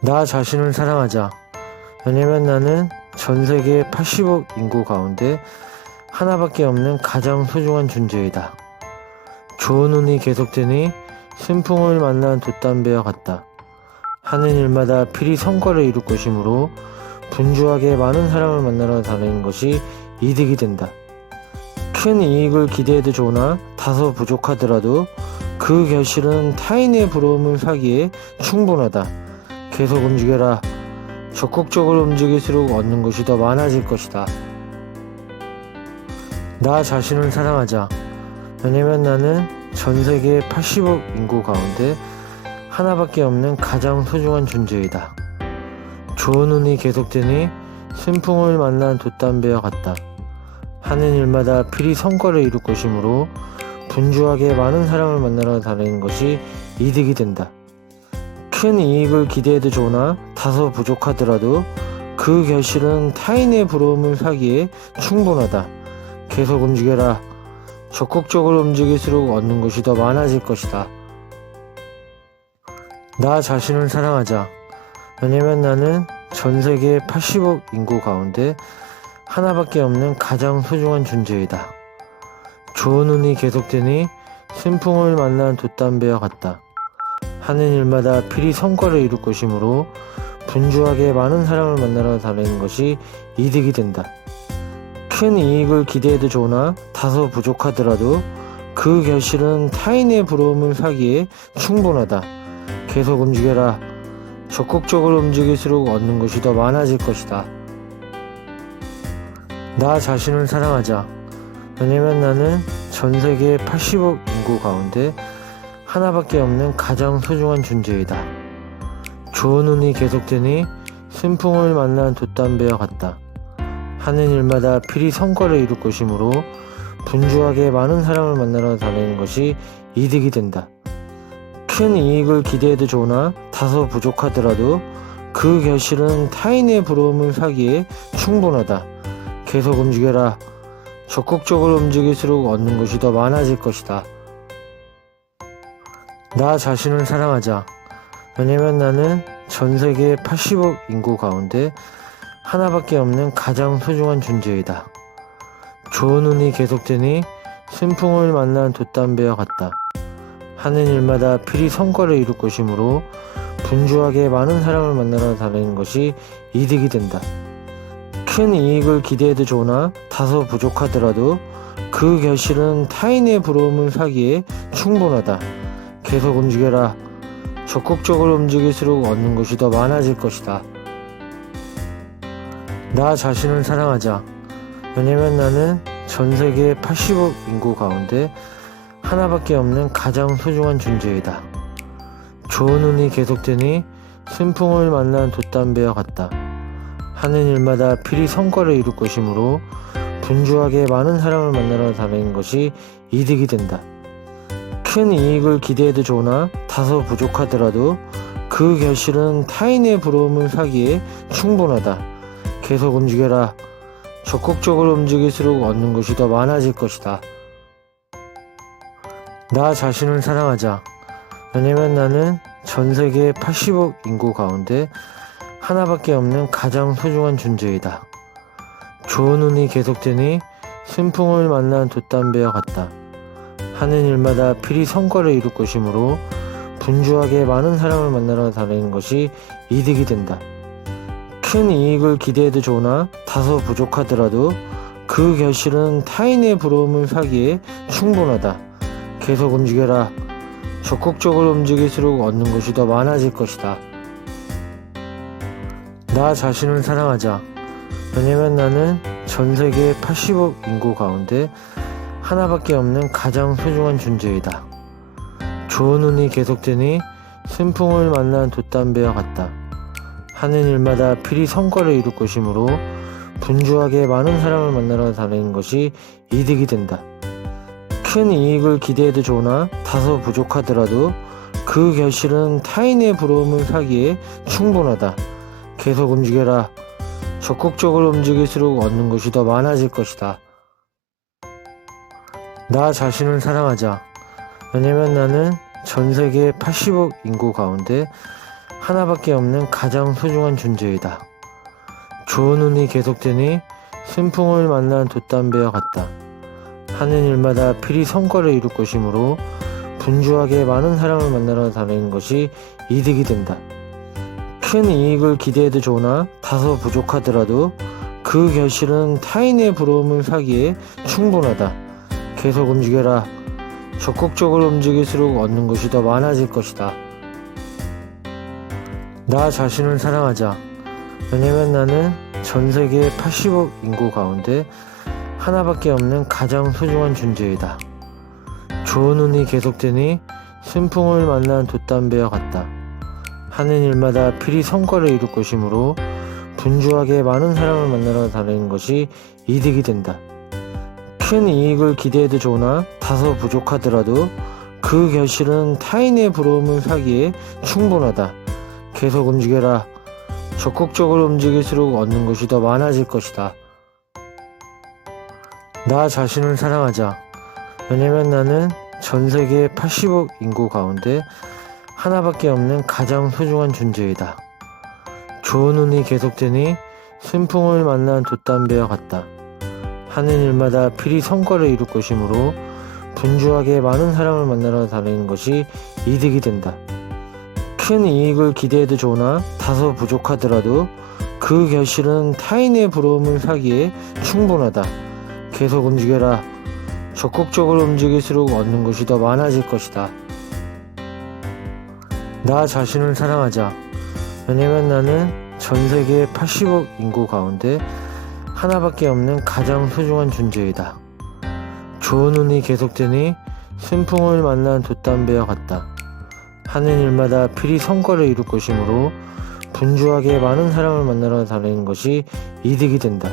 나 자신을 사랑하자. 왜냐면 나는 전 세계 80억 인구 가운데 하나밖에 없는 가장 소중한 존재이다. 좋은 운이 계속되니 순풍을 만난 돛담배와 같다. 하는 일마다 필히 성과를 이룰 것이므로 분주하게 많은 사람을 만나러 다니는 것이 이득이 된다. 큰 이익을 기대해도 좋으나 다소 부족하더라도 그 결실은 타인의 부러움을 사기에 충분하다. 계속 움직여라. 적극적으로 움직일수록 얻는 것이 더 많아질 것이다. 나 자신을 사랑하자. 왜냐면 나는 전 세계 80억 인구 가운데 하나밖에 없는 가장 소중한 존재이다. 좋은 운이 계속되니 순풍을 만난 돛담배와 같다. 하는 일마다 필히 성과를 이룰 것이므로 분주하게 많은 사람을 만나러 다니는 것이 이득이 된다. 큰 이익을 기대해도 좋으나 다소 부족하더라도 그 결실은 타인의 부러움을 사기에 충분하다. 계속 움직여라. 적극적으로 움직일수록 얻는 것이 더 많아질 것이다. 나 자신을 사랑하자. 왜냐면 나는 전 세계 80억 인구 가운데 하나밖에 없는 가장 소중한 존재이다. 좋은 운이 계속되니 순풍을 만난 돛담배와 같다. 하는 일마다 필히 성과를 이룰 것이므로 분주하게 많은 사람을 만나러 다니는 것이 이득이 된다. 큰 이익을 기대해도 좋으나 다소 부족하더라도 그 결실은 타인의 부러움을 사기에 충분하다. 계속 움직여라. 적극적으로 움직일수록 얻는 것이 더 많아질 것이다. 나 자신을 사랑하자. 왜냐면 나는 전 세계 80억 인구 가운데 하나밖에 없는 가장 소중한 존재이다. 좋은 운이 계속되니 순풍을 만난 돛담배와 같다. 하는 일마다 필히 성과를 이룰 것이므로 분주하게 많은 사람을 만나러 다니는 것이 이득이 된다. 큰 이익을 기대해도 좋으나 다소 부족하더라도 그 결실은 타인의 부러움을 사기에 충분하다. 계속 움직여라. 적극적으로 움직일수록 얻는 것이 더 많아질 것이다. 나 자신을 사랑하자. 왜냐면 나는 전 세계 80억 인구 가운데 하나밖에 없는 가장 소중한 존재이다. 좋은 운이 계속되니 순풍을 만난 돛담배와 같다. 하는 일마다 필히 성과를 이룰 것이므로 분주하게 많은 사람을 만나러 다니는 것이 이득이 된다. 큰 이익을 기대해도 좋으나 다소 부족하더라도 그 결실은 타인의 부러움을 사기에 충분하다. 계속 움직여라. 적극적으로 움직일수록 얻는 것이 더 많아질 것이다. 나 자신을 사랑하자. 왜냐면 나는 전 세계 80억 인구 가운데 하나밖에 없는 가장 소중한 존재이다. 좋은 운이 계속되니 순풍을 만난 돛담배와 같다. 하는 일마다 필히 성과를 이룰 것이므로 분주하게 많은 사람을 만나러 다니는 것이 이득이 된다. 큰 이익을 기대해도 좋으나 다소 부족하더라도 그 결실은 타인의 부러움을 사기에 충분하다. 계속 움직여라. 적극적으로 움직일수록 얻는 것이 더 많아질 것이다. 나 자신을 사랑하자. 왜냐면 나는 전 세계 80억 인구 가운데 하나밖에 없는 가장 소중한 존재이다. 좋은 운이 계속되니 순풍을 만난 돛담배와 같다. 하는 일마다 필히 성과를 이룰 것이므로 분주하게 많은 사람을 만나러 다니는 것이 이득이 된다. 큰 이익을 기대해도 좋으나 다소 부족하더라도 그 결실은 타인의 부러움을 사기에 충분하다. 계속 움직여라. 적극적으로 움직일수록 얻는 것이 더 많아질 것이다. 나 자신을 사랑하자. 왜냐면 나는 전 세계 80억 인구 가운데 하나밖에 없는 가장 소중한 존재이다. 좋은 운이 계속되니 순풍을 만난 돛담배와 같다. 하는 일마다 필히 성과를 이룰 것이므로 분주하게 많은 사람을 만나러 다니는 것이 이득이 된다. 큰 이익을 기대해도 좋으나 다소 부족하더라도 그 결실은 타인의 부러움을 사기에 충분하다. 계속 움직여라. 적극적으로 움직일수록 얻는 것이 더 많아질 것이다. 나 자신을 사랑하자. 왜냐면 나는 전 세계 80억 인구 가운데 하나밖에 없는 가장 소중한 존재이다. 좋은 운이 계속되니 순풍을 만난 돛담배와 같다. 하는 일마다 필히 성과를 이룰 것이므로 분주하게 많은 사람을 만나러 다니는 것이 이득이 된다. 큰 이익을 기대해도 좋으나 다소 부족하더라도 그 결실은 타인의 부러움을 사기에 충분하다. 계속 움직여라. 적극적으로 움직일수록 얻는 것이 더 많아질 것이다. 나 자신을 사랑하자. 왜냐면 나는 전 세계 80억 인구 가운데 하나밖에 없는 가장 소중한 존재이다. 좋은 운이 계속되니 순풍을 만난 돛담배와 같다. 하는 일마다 필히 성과를 이룰 것이므로 분주하게 많은 사람을 만나러 다니는 것이 이득이 된다. 큰 이익을 기대해도 좋으나 다소 부족하더라도 그 결실은 타인의 부러움을 사기에 충분하다. 계속 움직여라. 적극적으로 움직일수록 얻는 것이 더 많아질 것이다. 나 자신을 사랑하자. 왜냐면 나는 전 세계 80억 인구 가운데 하나밖에 없는 가장 소중한 존재이다. 좋은 운이 계속되니 순풍을 만난 돛담배와 같다. 하는 일마다 필히 성과를 이룰 것이므로 분주하게 많은 사람을 만나러 다니는 것이 이득이 된다. 큰 이익을 기대해도 좋으나 다소 부족하더라도 그 결실은 타인의 부러움을 사기에 충분하다. 계속 움직여라. 적극적으로 움직일수록 얻는 것이 더 많아질 것이다. 나 자신을 사랑하자. 왜냐면 나는 전 세계 80억 인구 가운데 하나밖에 없는 가장 소중한 존재이다. 좋은 운이 계속되니 순풍을 만난 돛담배와 같다. 하는 일마다 필히 성과를 이룰 것이므로 분주하게 많은 사람을 만나러 다니는 것이 이득이 된다.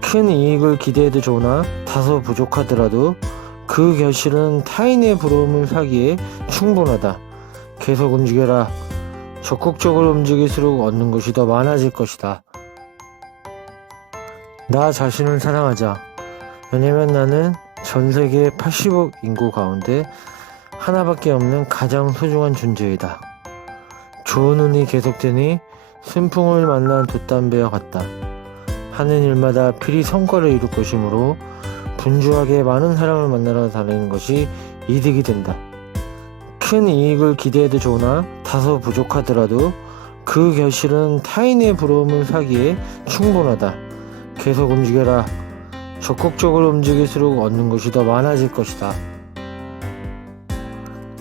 큰 이익을 기대해도 좋으나 다소 부족하더라도 그 결실은 타인의 부러움을 사기에 충분하다. 계속 움직여라. 적극적으로 움직일수록 얻는 것이 더 많아질 것이다. 나 자신을 사랑하자. 왜냐면 나는 전 세계 80억 인구 가운데 하나밖에 없는 가장 소중한 존재이다. 좋은 운이 계속되니 순풍을 만난 돛담배와 같다. 하는 일마다 필히 성과를 이룰 것이므로 분주하게 많은 사람을 만나러 다니는 것이 이득이 된다. 큰 이익을 기대해도 좋으나 다소 부족하더라도 그 결실은 타인의 부러움을 사기에 충분하다. 계속 움직여라. 적극적으로 움직일수록 얻는 것이 더 많아질 것이다.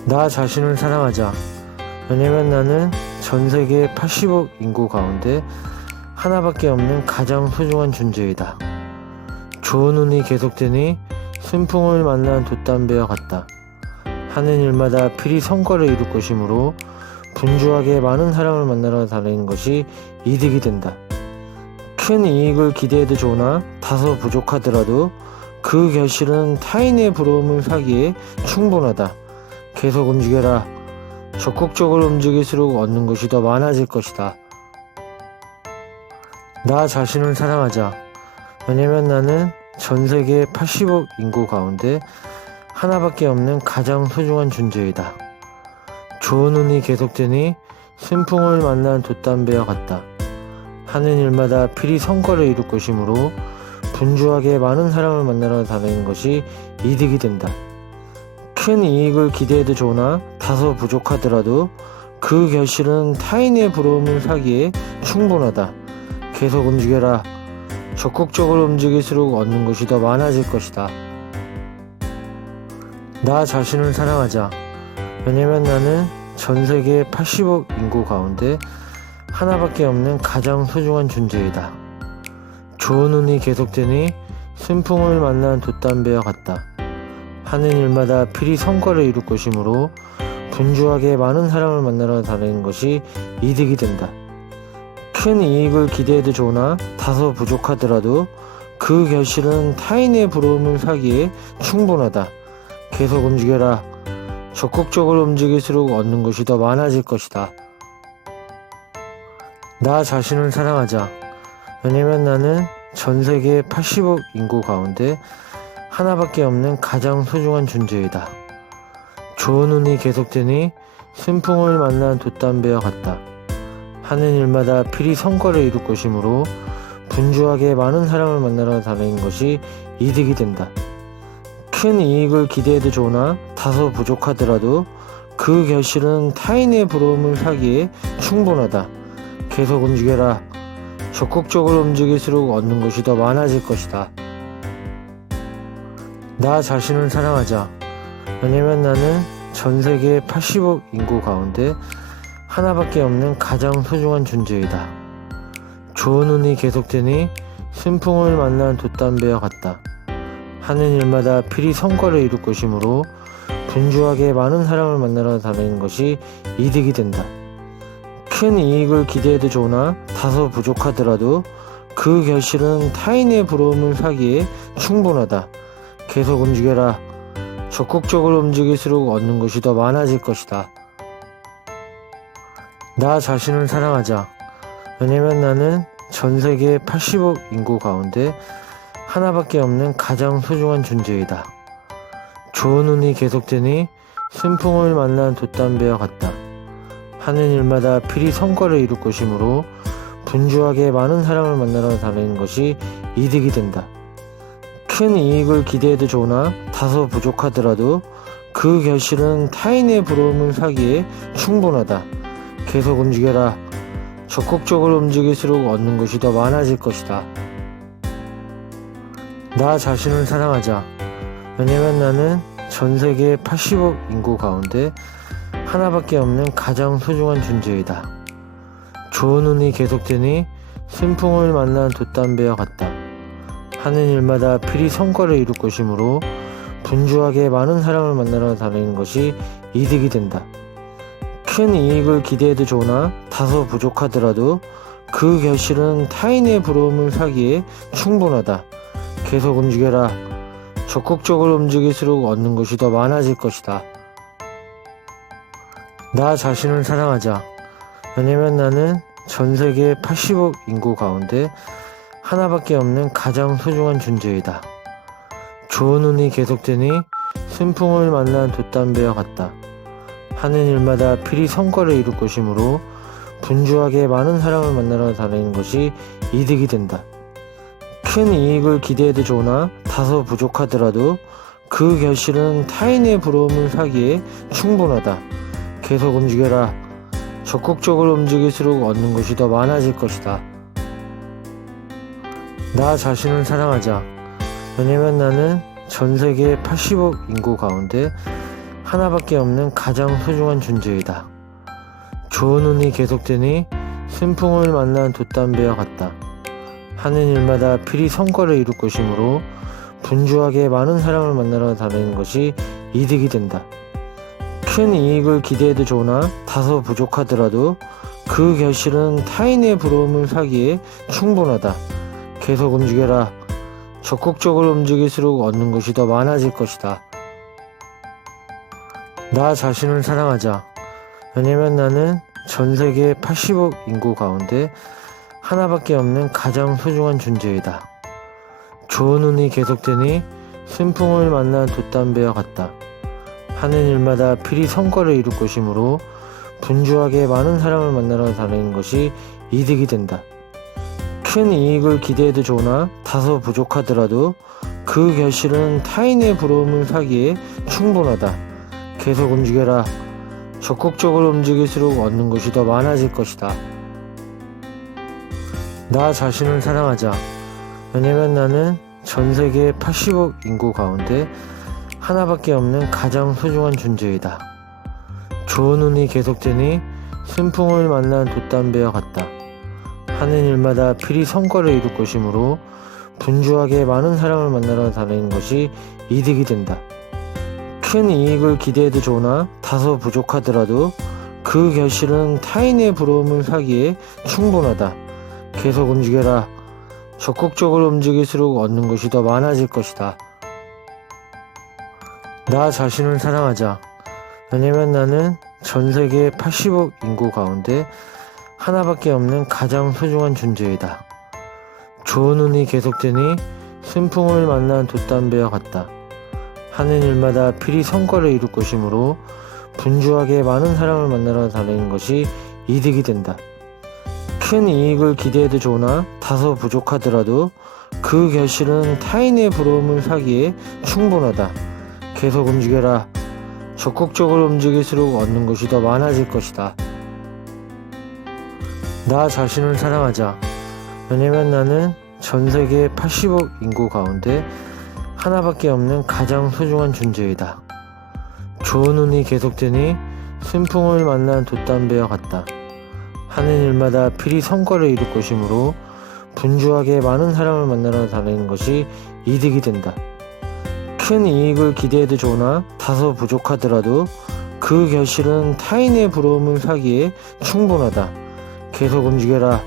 나 자신을 사랑하자. 왜냐면 나는 전 세계 80억 인구 가운데 하나밖에 없는 가장 소중한 존재이다. 좋은 운이 계속되니 순풍을 만난 돛담배와 같다. 하는 일마다 필히 성과를 이룰 것이므로 분주하게 많은 사람을 만나러 다니는 것이 이득이 된다. 큰 이익을 기대해도 좋으나 다소 부족하더라도 그 결실은 타인의 부러움을 사기에 충분하다. 계속 움직여라. 적극적으로 움직일수록 얻는 것이 더 많아질 것이다. 나 자신을 사랑하자. 왜냐면 나는 전 세계 80억 인구 가운데 하나밖에 없는 가장 소중한 존재이다. 좋은 운이 계속되니 순풍을 만난 돛담배와 같다. 하는 일마다 필히 성과를 이룰 것이므로 분주하게 많은 사람을 만나러 다니는 것이 이득이 된다. 큰 이익을 기대해도 좋으나 다소 부족하더라도 그 결실은 타인의 부러움을 사기에 충분하다. 계속 움직여라. 적극적으로 움직일수록 얻는 것이 더 많아질 것이다. 나 자신을 사랑하자. 왜냐면 나는 전 세계 80억 인구 가운데 하나밖에 없는 가장 소중한 존재이다. 좋은 운이 계속되니 순풍을 만난 돛담배와 같다. 하는 일마다 필히 성과를 이룰 것이므로 분주하게 많은 사람을 만나러 다니는 것이 이득이 된다. 큰 이익을 기대해도 좋으나 다소 부족하더라도 그 결실은 타인의 부러움을 사기에 충분하다. 계속 움직여라. 적극적으로 움직일수록 얻는 것이 더 많아질 것이다. 나 자신을 사랑하자. 왜냐면 나는 전 세계 80억 인구 가운데 하나밖에 없는 가장 소중한 존재이다. 좋은 운이 계속되니 순풍을 만난 돛담배와 같다. 하는 일마다 필히 성과를 이룰 것이므로 분주하게 많은 사람을 만나러 다니는 것이 이득이 된다. 큰 이익을 기대해도 좋으나 다소 부족하더라도 그 결실은 타인의 부러움을 사기에 충분하다. 계속 움직여라. 적극적으로 움직일수록 얻는 것이 더 많아질 것이다. 나 자신을 사랑하자. 왜냐면 나는 전 세계 80억 인구 가운데 하나밖에 없는 가장 소중한 존재이다. 좋은 운이 계속되니 순풍을 만난 돛담배와 같다. 하는 일마다 필히 성과를 이룰 것이므로 분주하게 많은 사람을 만나러 다니는 것이 이득이 된다. 큰 이익을 기대해도 좋으나 다소 부족하더라도 그 결실은 타인의 부러움을 사기에 충분하다. 계속 움직여라. 적극적으로 움직일수록 얻는 것이 더 많아질 것이다. 나 자신을 사랑하자. 왜냐면 나는 전 세계 80억 인구 가운데 하나밖에 없는 가장 소중한 존재이다. 좋은 운이 계속되니 순풍을 만난 돛담배와 같다. 하는 일마다 필히 성과를 이룰 것이므로 분주하게 많은 사람을 만나러 다니는 것이 이득이 된다. 큰 이익을 기대해도 좋으나 다소 부족하더라도 그 결실은 타인의 부러움을 사기에 충분하다. 계속 움직여라. 적극적으로 움직일수록 얻는 것이 더 많아질 것이다. 나 자신을 사랑하자. 왜냐면 나는 전 세계 80억 인구 가운데 하나밖에 없는 가장 소중한 존재이다. 좋은 운이 계속되니 순풍을 만난 돛담배와 같다. 하는 일마다 필히 성과를 이룰 것이므로 분주하게 많은 사람을 만나러 다니는 것이 이득이 된다. 큰 이익을 기대해도 좋으나 다소 부족하더라도 그 결실은 타인의 부러움을 사기에 충분하다. 계속 움직여라. 적극적으로 움직일수록 얻는 것이 더 많아질 것이다. 나 자신을 사랑하자. 왜냐면 나는 전 세계 80억 인구 가운데 하나밖에 없는 가장 소중한 존재이다. 좋은 운이 계속되니 순풍을 만난 돛담배와 같다. 하는 일마다 필히 성과를 이룰 것이므로 분주하게 많은 사람을 만나러 다니는 것이 이득이 된다. 큰 이익을 기대해도 좋으나 다소 부족하더라도 그 결실은 타인의 부러움을 사기에 충분하다. 계속 움직여라. 적극적으로 움직일수록 얻는 것이 더 많아질 것이다. 나 자신을 사랑하자. 왜냐면 나는 전 세계 80억 인구 가운데 하나밖에 없는 가장 소중한 존재이다. 좋은 운이 계속되니 순풍을 만난 돛담배와 같다. 하는 일마다 필히 성과를 이룰 것이므로 분주하게 많은 사람을 만나러 다니는 것이 이득이 된다. 큰 이익을 기대해도 좋으나 다소 부족하더라도 그 결실은 타인의 부러움을 사기에 충분하다. 계속 움직여라. 적극적으로 움직일수록 얻는 것이 더 많아질 것이다. 나 자신을 사랑하자. 왜냐면 나는 전 세계 80억 인구 가운데 하나밖에 없는 가장 소중한 존재이다. 좋은 운이 계속되니 순풍을 만난 돛담배와 같다. 하는 일마다 필히 성과를 이룰 것이므로 분주하게 많은 사람을 만나러 다니는 것이 이득이 된다. 큰 이익을 기대해도 좋으나 다소 부족하더라도 그 결실은 타인의 부러움을 사기에 충분하다. 계속 움직여라. 적극적으로 움직일수록 얻는 것이 더 많아질 것이다. 나 자신을 사랑하자. 왜냐면 나는 전 세계 80억 인구 가운데 하나밖에 없는 가장 소중한 존재이다. 좋은 운이 계속되니 순풍을 만난 돛담배와 같다. 하는 일마다 필히 성과를 이룰 것이므로 분주하게 많은 사람을 만나러 다니는 것이 이득이 된다. 큰 이익을 기대해도 좋으나 다소 부족하더라도 그 결실은 타인의 부러움을 사기에 충분하다. 계속 움직여라. 적극적으로 움직일수록 얻는 것이 더 많아질 것이다. 나 자신을 사랑하자. 왜냐면 나는 전 세계 80억 인구 가운데 하나밖에 없는 가장 소중한 존재이다. 좋은 운이 계속되니 순풍을 만난 돛담배와 같다. 하는 일마다 필히 성과를 이룰 것이므로 분주하게 많은 사람을 만나러 다니는 것이 이득이 된다. 큰 이익을 기대해도 좋으나 다소 부족하더라도 그 결실은 타인의 부러움을 사기에 충분하다. 계속 움직여라. 적극적으로 움직일수록 얻는 것이 더 많아질 것이다. 나 자신을 사랑하자. 왜냐면 나는 전 세계 80억 인구 가운데 하나밖에 없는 가장 소중한 존재이다. 좋은 운이 계속되니 순풍을 만난 돛담배와 같다. 하는 일마다 필히 성과를 이룰 것이므로 분주하게 많은 사람을 만나러 다니는 것이 이득이 된다. 큰 이익을 기대해도 좋으나 다소 부족하더라도 그 결실은 타인의 부러움을 사기에 충분하다. 계속 움직여라.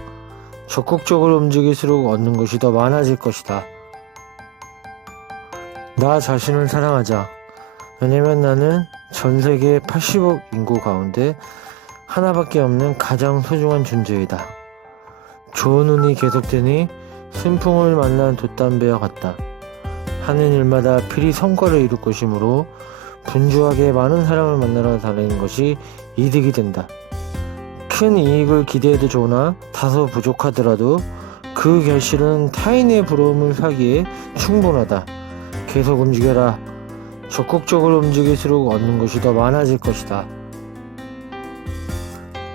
적극적으로 움직일수록 얻는 것이 더 많아질 것이다. 나 자신을 사랑하자. 왜냐면 나는 전 세계 80억 인구 가운데 하나밖에 없는 가장 소중한 존재이다. 좋은 운이 계속되니 순풍을 만난 돛담배와 같다. 하는 일마다 필히 성과를 이룰 것이므로 분주하게 많은 사람을 만나러 다니는 것이 이득이 된다. 큰 이익을 기대해도 좋으나 다소 부족하더라도 그 결실은 타인의 부러움을 사기에 충분하다. 계속 움직여라. 적극적으로 움직일수록 얻는 것이 더 많아질 것이다.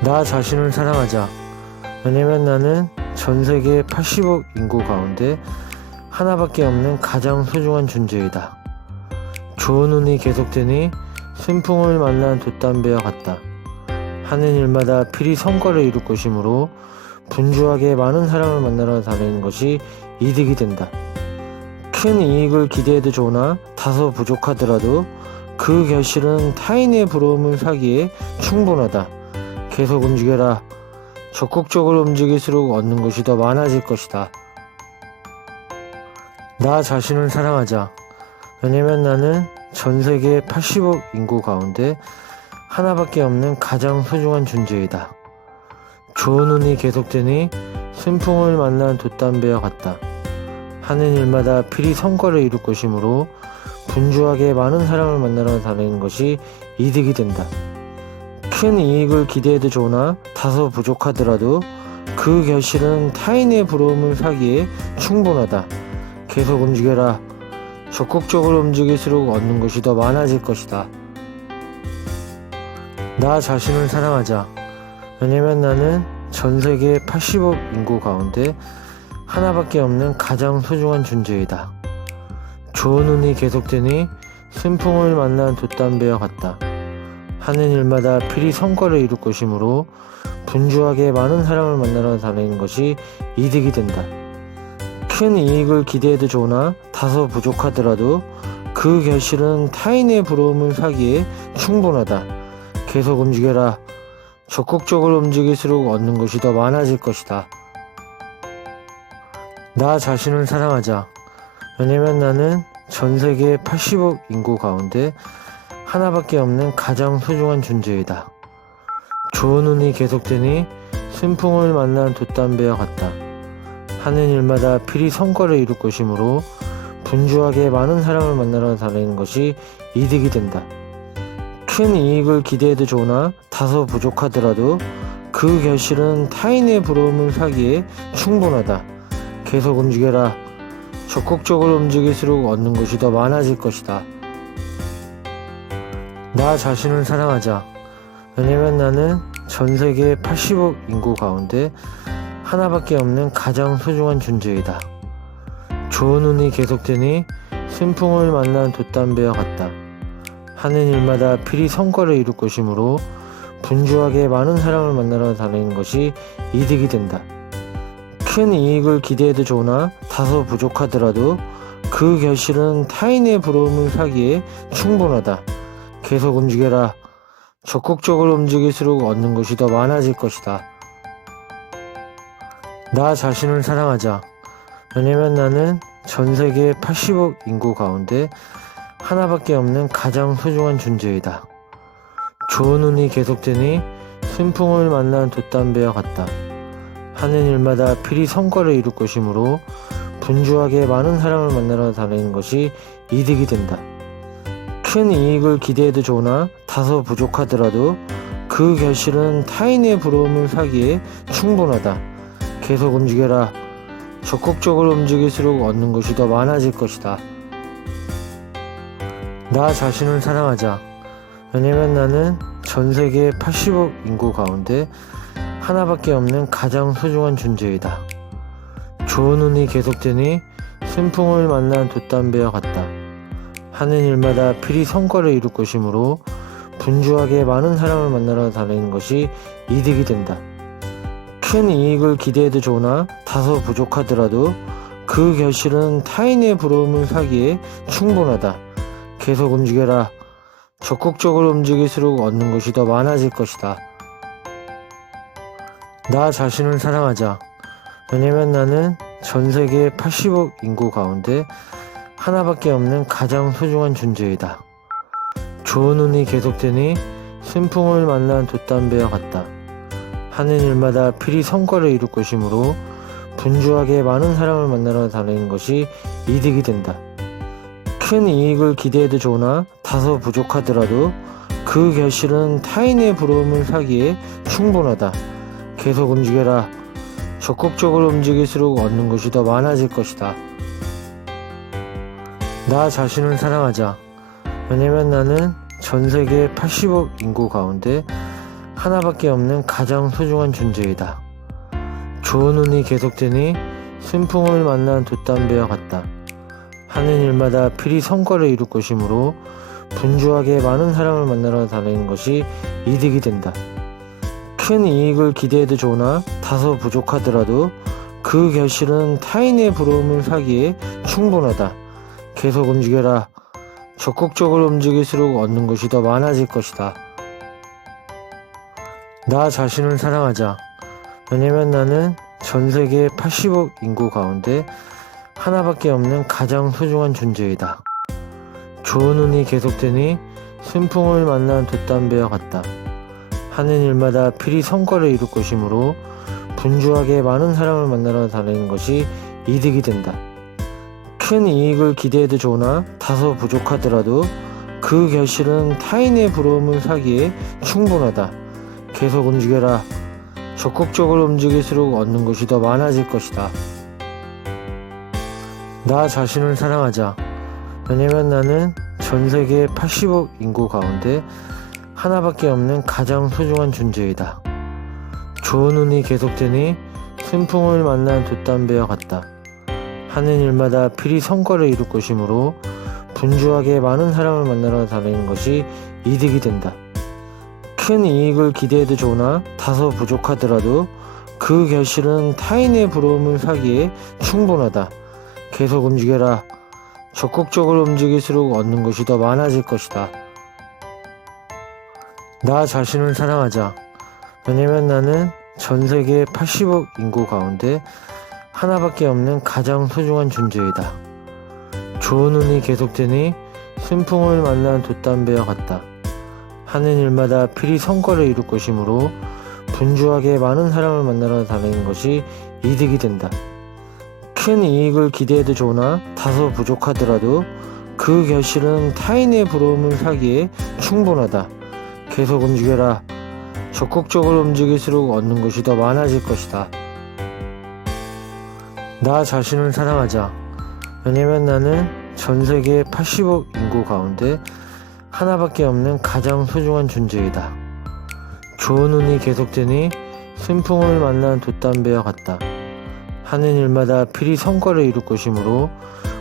나 자신을 사랑하자. 왜냐면 나는 전 세계 80억 인구 가운데 하나밖에 없는 가장 소중한 존재이다. 좋은 운이 계속되니 순풍을 만난 돛담배와 같다. 하는 일마다 필히 성과를 이룰 것이므로 분주하게 많은 사람을 만나러 다니는 것이 이득이 된다. 큰 이익을 기대해도 좋으나 다소 부족하더라도 그 결실은 타인의 부러움을 사기에 충분하다. 계속 움직여라. 적극적으로 움직일수록 얻는 것이 더 많아질 것이다. 나 자신을 사랑하자. 왜냐면 나는 전 세계 80억 인구 가운데 하나밖에 없는 가장 소중한 존재이다. 좋은 운이 계속되니 순풍을 만난 돛담배와 같다. 하는 일마다 필히 성과를 이룰 것이므로 분주하게 많은 사람을 만나러 다니는 것이 이득이 된다. 큰 이익을 기대해도 좋으나 다소 부족하더라도 그 결실은 타인의 부러움을 사기에 충분하다. 계속 움직여라. 적극적으로 움직일수록 얻는 것이 더 많아질 것이다. 나 자신을 사랑하자. 왜냐면 나는 전 세계 80억 인구 가운데 하나밖에 없는 가장 소중한 존재이다. 좋은 운이 계속되니 순풍을 만난 돛담배와 같다. 하는 일마다 필히 성과를 이룰 것이므로 분주하게 많은 사람을 만나러 다니는 것이 이득이 된다. 큰 이익을 기대해도 좋으나 다소 부족하더라도 그 결실은 타인의 부러움을 사기에 충분하다. 계속 움직여라. 적극적으로 움직일수록 얻는 것이 더 많아질 것이다. 나 자신을 사랑하자. 왜냐면 나는 전 세계 80억 인구 가운데 하나밖에 없는 가장 소중한 존재이다. 좋은 운이 계속되니 순풍을 만난 돛담배와 같다. 하는 일마다 필히 성과를 이룰 것이므로 분주하게 많은 사람을 만나러 다니는 것이 이득이 된다. 큰 이익을 기대해도 좋으나 다소 부족하더라도 그 결실은 타인의 부러움을 사기에 충분하다. 계속 움직여라. 적극적으로 움직일수록 얻는 것이 더 많아질 것이다. 나 자신을 사랑하자. 왜냐면 나는 전 세계 80억 인구 가운데 하나밖에 없는 가장 소중한 존재이다. 좋은 운이 계속되니 순풍을 만난 돛담배와 같다. 하는 일마다 필히 성과를 이룰 것이므로 분주하게 많은 사람을 만나러 다니는 것이 이득이 된다. 큰 이익을 기대해도 좋으나 다소 부족하더라도 그 결실은 타인의 부러움을 사기에 충분하다. 계속 움직여라. 적극적으로 움직일수록 얻는 것이 더 많아질 것이다. 나 자신을 사랑하자. 왜냐면 나는 전 세계 80억 인구 가운데 하나밖에 없는 가장 소중한 존재이다. 좋은 운이 계속되니 순풍을 만난 돛담배와 같다. 하는 일마다 필히 성과를 이룰 것이므로 분주하게 많은 사람을 만나러 다니는 것이 이득이 된다. 큰 이익을 기대해도 좋으나 다소 부족하더라도 그 결실은 타인의 부러움을 사기에 충분하다. 계속 움직여라. 적극적으로 움직일수록 얻는 것이 더 많아질 것이다. 나 자신을 사랑하자. 왜냐면 나는 전 세계 80억 인구 가운데 하나밖에 없는 가장 소중한 존재이다. 좋은 운이 계속되니 순풍을 만난 돛담배와 같다. 하는 일마다 필히 성과를 이룰 것이므로 분주하게 많은 사람을 만나러 다니는 것이 이득이 된다. 큰 이익을 기대해도 좋으나 다소 부족하더라도 그 결실은 타인의 부러움을 사기에 충분하다. 계속 움직여라. 적극적으로 움직일수록 얻는 것이 더 많아질 것이다. 나 자신을 사랑하자. 왜냐면 나는 전 세계 80억 인구 가운데 하나밖에 없는 가장 소중한 존재이다. 좋은 운이 계속되니 순풍을 만난 돛담배와 같다. 하는 일마다 필히 성과를 이룰 것이므로 분주하게 많은 사람을 만나러 다니는 것이 이득이 된다. 큰 이익을 기대해도 좋으나 다소 부족하더라도 그 결실은 타인의 부러움을 사기에 충분하다. 계속 움직여라. 적극적으로 움직일수록 얻는 것이 더 많아질 것이다. 나 자신을 사랑하자. 왜냐면 나는 전 세계 80억 인구 가운데 하나밖에 없는 가장 소중한 존재이다. 좋은 운이 계속되니 순풍을 만난 돛담배와 같다. 하는 일마다 필히 성과를 이룰 것이므로 분주하게 많은 사람을 만나러 다니는 것이 이득이 된다. 큰 이익을 기대해도 좋으나 다소 부족하더라도 그 결실은 타인의 부러움을 사기에 충분하다. 계속 움직여라. 적극적으로 움직일수록 얻는 것이 더 많아질 것이다. 나 자신을 사랑하자. 왜냐면 나는 전 세계 80억 인구 가운데 하나밖에 없는 가장 소중한 존재이다. 좋은 운이 계속되니 순풍을 만난 돛담배와 같다. 하는 일마다 필히 성과를 이룰 것이므로 분주하게 많은 사람을 만나러 다니는 것이 이득이 된다. 큰 이익을 기대해도 좋으나 다소 부족하더라도 그 결실은 타인의 부러움을 사기에 충분하다. 계속 움직여라. 적극적으로 움직일수록 얻는 것이 더 많아질 것이다. 나 자신을 사랑하자. 왜냐면 나는 전 세계 80억 인구 가운데 하나밖에 없는 가장 소중한 존재이다. 좋은 운이 계속되니 순풍을 만난 돛담배와 같다. 하는 일마다 필히 성과를 이룰 것이므로 분주하게 많은 사람을 만나러 다니는 것이 이득이 된다. 큰 이익을 기대해도 좋으나 다소 부족하더라도 그 결실은 타인의 부러움을 사기에 충분하다. 계속 움직여라. 적극적으로 움직일수록 얻는 것이 더 많아질 것이다. 나 자신을 사랑하자. 왜냐면 나는 전 세계 80억 인구 가운데 하나밖에 없는 가장 소중한 존재이다. 좋은 운이 계속되니 순풍을 만난 돛담배와 같다. 하는 일마다 필히 성과를 이룰 것이므로 분주하게 많은 사람을 만나러 다니는 것이 이득이 된다. 큰 이익을 기대해도 좋으나 다소 부족하더라도 그 결실은 타인의 부러움을 사기에 충분하다. 계속 움직여라. 적극적으로 움직일수록 얻는 것이 더 많아질 것이다. 나 자신을 사랑하자. 왜냐면 나는 전 세계 80억 인구 가운데 하나밖에 없는 가장 소중한 존재이다. 좋은 운이 계속되니 순풍을 만난 돛담배와 같다. 하는 일마다 필히 성과를 이룰 것이므로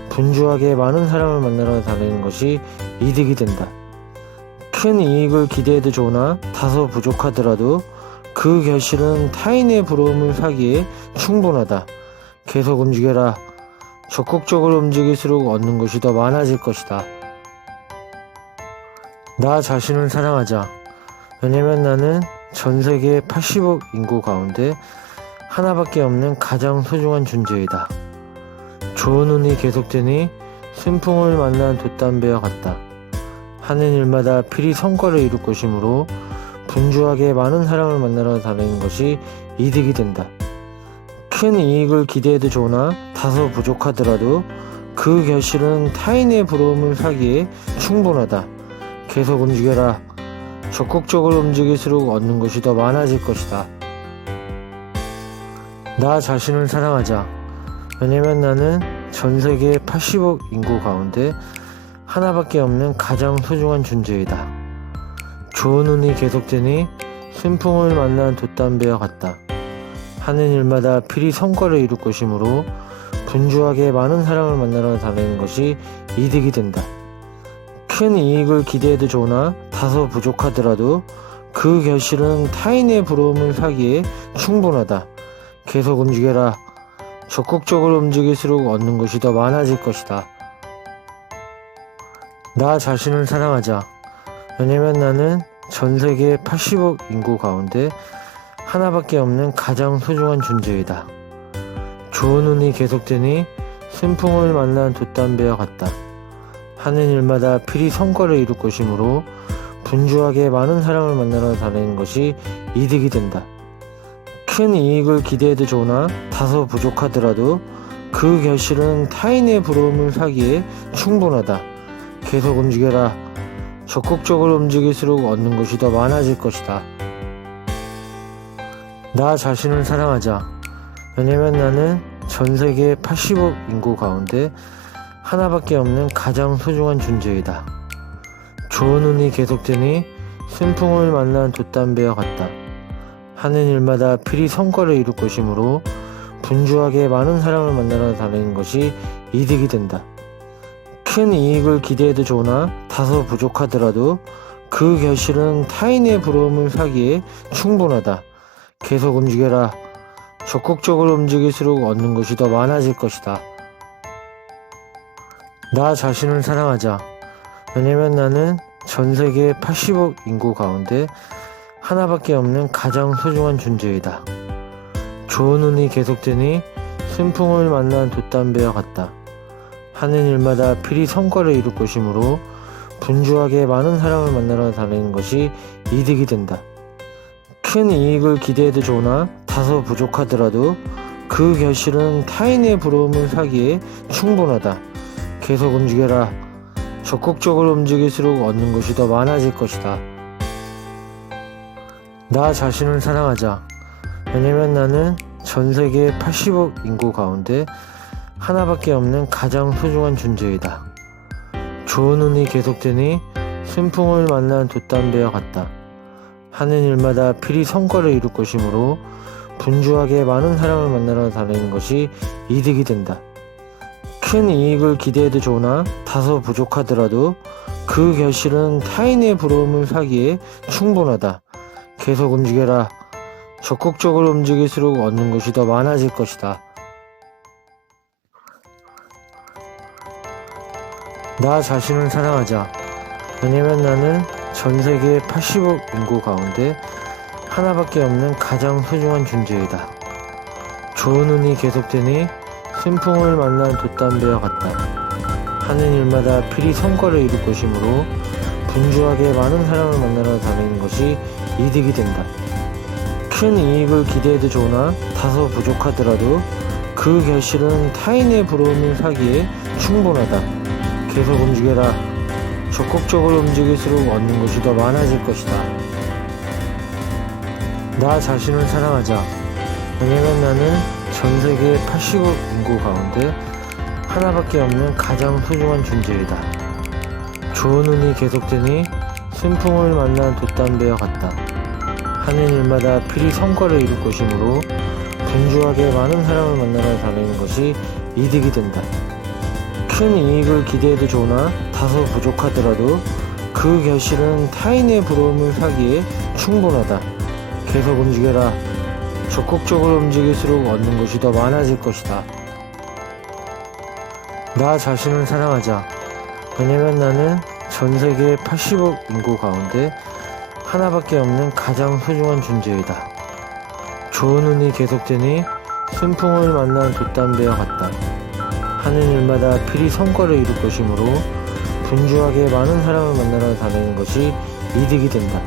분주하게 많은 사람을 만나러 다니는 것이 이득이 된다. 큰 이익을 기대해도 좋으나 다소 부족하더라도 그 결실은 타인의 부러움을 사기에 충분하다. 계속 움직여라. 적극적으로 움직일수록 얻는 것이 더 많아질 것이다. 나 자신을 사랑하자. 왜냐면 나는 전 세계 80억 인구 가운데 하나밖에 없는 가장 소중한 존재이다. 좋은 운이 계속되니 순풍을 만난 돛담배와 같다. 하는 일마다 필히 성과를 이룰 것이므로 분주하게 많은 사람을 만나러 다니는 것이 이득이 된다. 큰 이익을 기대해도 좋으나 다소 부족하더라도 그 결실은 타인의 부러움을 사기에 충분하다. 계속 움직여라. 적극적으로 움직일수록 얻는 것이 더 많아질 것이다. 나 자신을 사랑하자. 왜냐면 나는 전 세계 80억 인구 가운데 하나밖에 없는 가장 소중한 존재이다. 좋은 운이 계속되니 순풍을 만난 돛담배와 같다. 하는 일마다 필히 성과를 이룰 것이므로 분주하게 많은 사람을 만나러 다니는 것이 이득이 된다. 큰 이익을 기대해도 좋으나 다소 부족하더라도 그 결실은 타인의 부러움을 사기에 충분하다. 계속 움직여라. 적극적으로 움직일수록 얻는 것이 더 많아질 것이다. 나 자신을 사랑하자. 왜냐면 나는 전 세계 80억 인구 가운데 하나밖에 없는 가장 소중한 존재이다. 좋은 운이 계속되니 순풍을 만난 돛담배와 같다. 하는 일마다 필히 성과를 이룰 것이므로 분주하게 많은 사람을 만나러 다니는 것이 이득이 된다. 큰 이익을 기대해도 좋으나 다소 부족하더라도 그 결실은 타인의 부러움을 사기에 충분하다. 계속 움직여라. 적극적으로 움직일수록 얻는 것이 더 많아질 것이다. 나 자신을 사랑하자. 왜냐면 나는 전 세계 80억 인구 가운데 하나밖에 없는 가장 소중한 존재이다. 좋은 운이 계속되니 순풍을 만난 돛담배와 같다. 하는 일마다 필히 성과를 이룰 것이므로 분주하게 많은 사람을 만나러 다니는 것이 이득이 된다. 큰 이익을 기대해도 좋으나 다소 부족하더라도 그 결실은 타인의 부러움을 사기에 충분하다. 계속 움직여라. 적극적으로 움직일수록 얻는 것이 더 많아질 것이다. 나 자신을 사랑하자. 왜냐면 나는 전 세계 80억 인구 가운데 하나밖에 없는 가장 소중한 존재이다. 좋은 운이 계속되니 순풍을 만난 돛담배와 같다. 하는 일마다 필히 성과를 이룰 것이므로 분주하게 많은 사람을 만나러 다니는 것이 이득이 된다. 큰 이익을 기대해도 좋으나 다소 부족하더라도 그 결실은 타인의 부러움을 사기에 충분하다. 계속 움직여라. 적극적으로 움직일수록 얻는 것이 더 많아질 것이다. 나 자신을 사랑하자. 왜냐면 나는 전 세계 80억 인구 가운데 하나밖에 없는 가장 소중한 존재이다. 좋은 운이 계속되니 순풍을 만난 돛담배와 같다. 하는 일마다 필히 성과를 이룰 것이므로 분주하게 많은 사람을 만나러 다니는 것이 이득이 된다. 큰 이익을 기대해도 좋으나 다소 부족하더라도 그 결실은 타인의 부러움을 사기에 충분하다. 계속 움직여라. 적극적으로 움직일수록 얻는 것이 더 많아질 것이다. 나 자신을 사랑하자. 왜냐면 나는 전 세계 80억 인구 가운데 하나밖에 없는 가장 소중한 존재이다. 좋은 운이 계속되니 순풍을 만난 돛담배와 같다. 하는 일마다 필히 성과를 이룰 것이므로 분주하게 많은 사람을 만나러 다니는 것이 이득이 된다. 큰 이익을 기대해도 좋으나 다소 부족하더라도 그 결실은 타인의 부러움을 사기에 충분하다. 계속 움직여라. 적극적으로 움직일수록 얻는 것이 더 많아질 것이다. 나 자신을 사랑하자. 왜냐면 나는 전 세계 80억 인구 가운데 하나밖에 없는 가장 소중한 존재이다. 좋은 운이 계속되니 순풍을 만난 돛담배와 같다. 하는 일마다 필히 성과를 이룰 것이므로 분주하게 많은 사람을 만나러 다니는 것이 이득이 된다. 큰 이익을 기대해도 좋으나 다소 부족하더라도 그 결실은 타인의 부러움을 사기에 충분하다. 계속 움직여라. 적극적으로 움직일수록 얻는 것이 더 많아질 것이다. 나 자신을 사랑하자. 왜냐면 나는 전 세계 80억 인구 가운데 하나밖에 없는 가장 소중한 존재이다. 좋은 운이 계속되니 순풍을 만난 돛담배와 같다. 하는 일마다 필히 성과를 이룰 것이므로 분주하게 많은 사람을 만나러 다니는 것이 이득이 된다.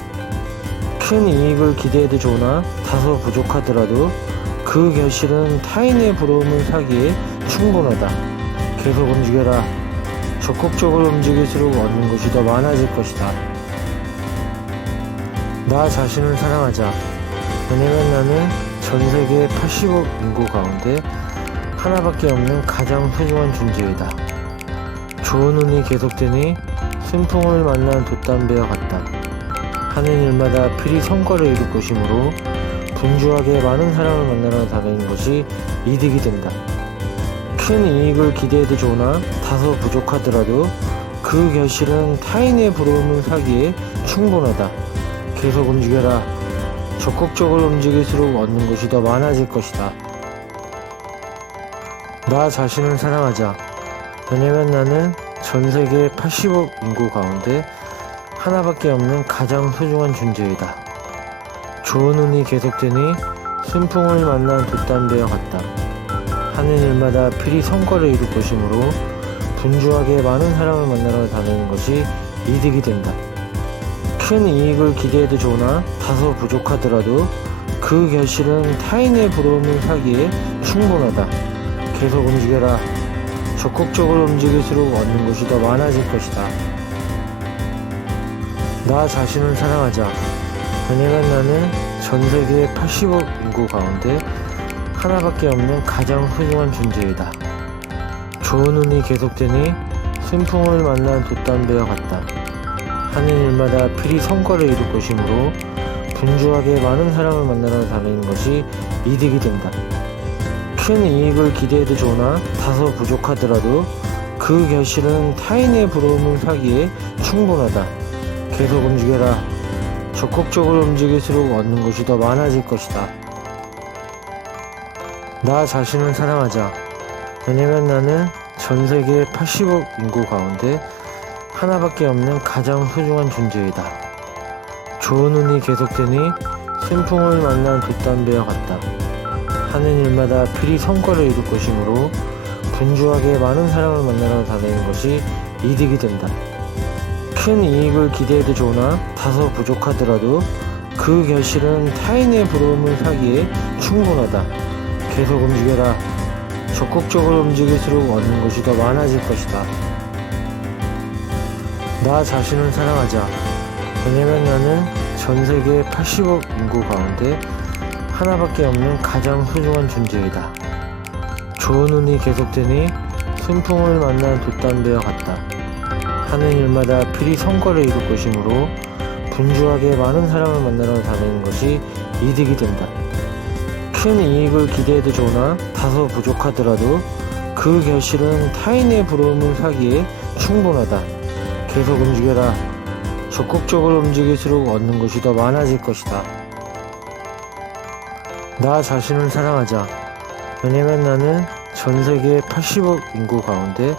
큰 이익을 기대해도 좋으나 다소 부족하더라도 그 결실은 타인의 부러움을 사기에 충분하다. 계속 움직여라. 적극적으로 움직일수록 얻는 것이 더 많아질 것이다. 나 자신을 사랑하자. 왜냐면 나는 전 세계 80억 인구 가운데 하나밖에 없는 가장 소중한 존재이다. 좋은 운이 계속되니 순풍을 만난 돛담배와 같다. 하는 일마다 필히 성과를 이룰 것이므로 분주하게 많은 사람을 만나러 다니는 것이 이득이 된다. 큰 이익을 기대해도 좋으나 다소 부족하더라도 그 결실은 타인의 부러움을 사기에 충분하다. 계속 움직여라. 적극적으로 움직일수록 얻는 것이 더 많아질 것이다. 나 자신을 사랑하자. 왜냐면 나는 전 세계 80억 인구 가운데 하나밖에 없는 가장 소중한 존재이다. 좋은 운이 계속되니 순풍을 만난 돛담배와 같다. 하는 일마다 필히 성과를 이룰 것이므로 분주하게 많은 사람을 만나러 다니는 것이 이득이 된다. 큰 이익을 기대해도 좋으나 다소 부족하더라도 그 결실은 타인의 부러움을 사기에 충분하다. 계속 움직여라. 적극적으로 움직일수록 얻는 것이 더 많아질 것이다. 나 자신을 사랑하자. 왜냐면 나는 전 세계 80억 인구 가운데 하나밖에 없는 가장 소중한 존재이다. 좋은 운이 계속되니 순풍을 만난 돛담배와 같다. 하는 일마다 필히 성과를 이룰 것이므로 분주하게 많은 사람을 만나러 다니는 것이 이득이 된다. 큰 이익을 기대해도 좋으나 다소 부족하더라도 그 결실은 타인의 부러움을 사기에 충분하다. 계속 움직여라. 적극적으로 움직일수록 얻는 것이 더 많아질 것이다. 나 자신을 사랑하자. 왜냐면 나는 전 세계 80억 인구 가운데 하나밖에 없는 가장 소중한 존재이다. 좋은 운이 계속되니 순풍을 만난 돛담배와 같다. 하는 일마다 필히 성과를 이룰 것이므로 분주하게 많은 사람을 만나러 다니는 것이 이득이 된다. 큰 이익을 기대해도 좋으나 다소 부족하더라도 그 결실은 타인의 부러움을 사기에 충분하다. 계속 움직여라. 적극적으로 움직일수록 얻는 것이 더 많아질 것이다. 나 자신을 사랑하자. 왜냐면 나는 전 세계 80억 인구 가운데 하나밖에 없는 가장 소중한 존재이다. 좋은 운이 계속되니 순풍을 만난 돛담배와 같다. 하는 일마다 필히 성과를 이룰 것이므로 분주하게 많은 사람을 만나러 다니는 것이 이득이 된다. 큰 이익을 기대해도 좋으나 다소 부족하더라도 그 결실은 타인의 부러움을 사기에 충분하다. 계속 움직여라. 적극적으로 움직일수록 얻는 것이 더 많아질 것이다. 나 자신을 사랑하자. 왜냐면 나는 전 세계 80억 인구 가운데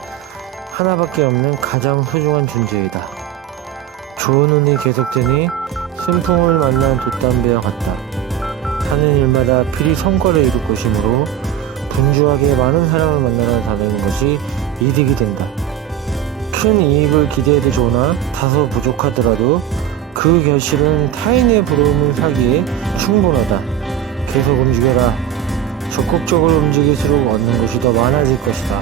하나밖에 없는 가장 소중한 존재이다. 좋은 운이 계속되니 순풍을 만난 돛담배와 같다. 하는 일마다 필히 성과를 이룰 것이므로 분주하게 많은 사람을 만나러 다니는 것이 이득이 된다. 큰 이익을 기대해도 좋으나 다소 부족하더라도 그 결실은 타인의 부러움을 사기에 충분하다. 계속 움직여라. 적극적으로 움직일수록 얻는 것이 더 많아질 것이다.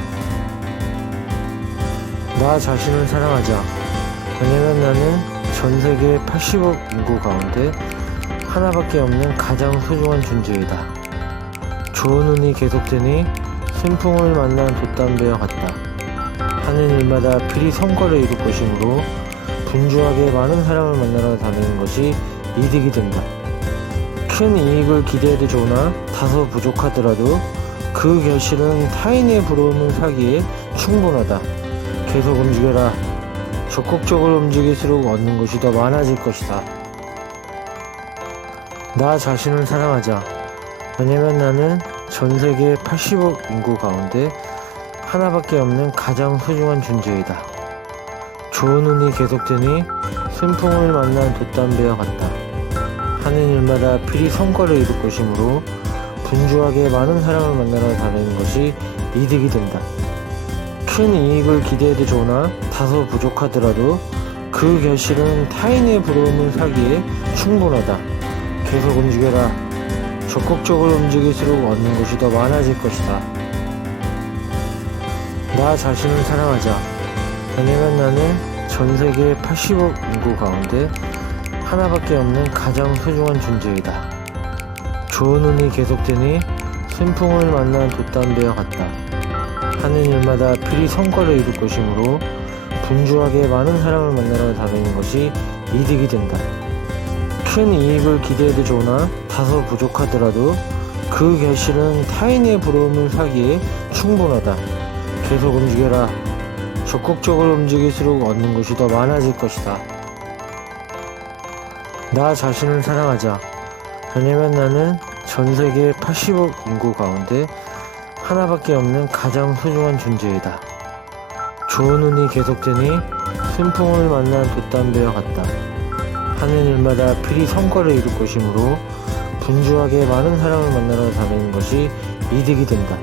나 자신을 사랑하자. 왜냐면 나는 전 세계 80억 인구 가운데 하나밖에 없는 가장 소중한 존재이다. 좋은 운이 계속되니 순풍을 만난 돛담배와 같다. 하는 일마다 필히 성과를 이룰 것이므로 분주하게 많은 사람을 만나러 다니는 것이 이득이 된다. 큰 이익을 기대해도 좋으나 다소 부족하더라도 그 결실은 타인의 부러움을 사기에 충분하다. 계속 움직여라. 적극적으로 움직일수록 얻는 것이 더 많아질 것이다. 나 자신을 사랑하자. 왜냐면 나는 전 세계 80억 인구 가운데 하나밖에 없는 가장 소중한 존재이다. 좋은 운이 계속되니 순풍을 만난 돛담배와 같다. 하는 일마다 필히 성과를 이룰 것이므로 분주하게 많은 사람을 만나러 다니는 것이 이득이 된다. 큰 이익을 기대해도 좋으나 다소 부족하더라도 그 결실은 타인의 부러움을 사기에 충분하다. 계속 움직여라. 적극적으로 움직일수록 얻는 것이 더 많아질 것이다. 나 자신을 사랑하자. 왜냐면 나는 전 세계 80억 인구 가운데 하나밖에 없는 가장 소중한 존재이다. 좋은 운이 계속되니 순풍을 만난 돛담배와 같다. 하는 일마다 필히 성과를 이룰 것이므로 분주하게 많은 사람을 만나러 다니는 것이 이득이 된다. 큰 이익을 기대해도 좋으나 다소 부족하더라도 그 결실은 타인의 부러움을 사기에 충분하다. 계속 움직여라. 적극적으로 움직일수록 얻는 것이 더 많아질 것이다. 나 자신을 사랑하자. 왜냐면 나는 전 세계 80억 인구 가운데 하나밖에 없는 가장 소중한 존재이다. 좋은 운이 계속되니 순풍을 만난 돛담배와 같다. 하는 일마다 필히 성과를 이룰 것이므로 분주하게 많은 사람을 만나러 다니는 것이 이득이 된다.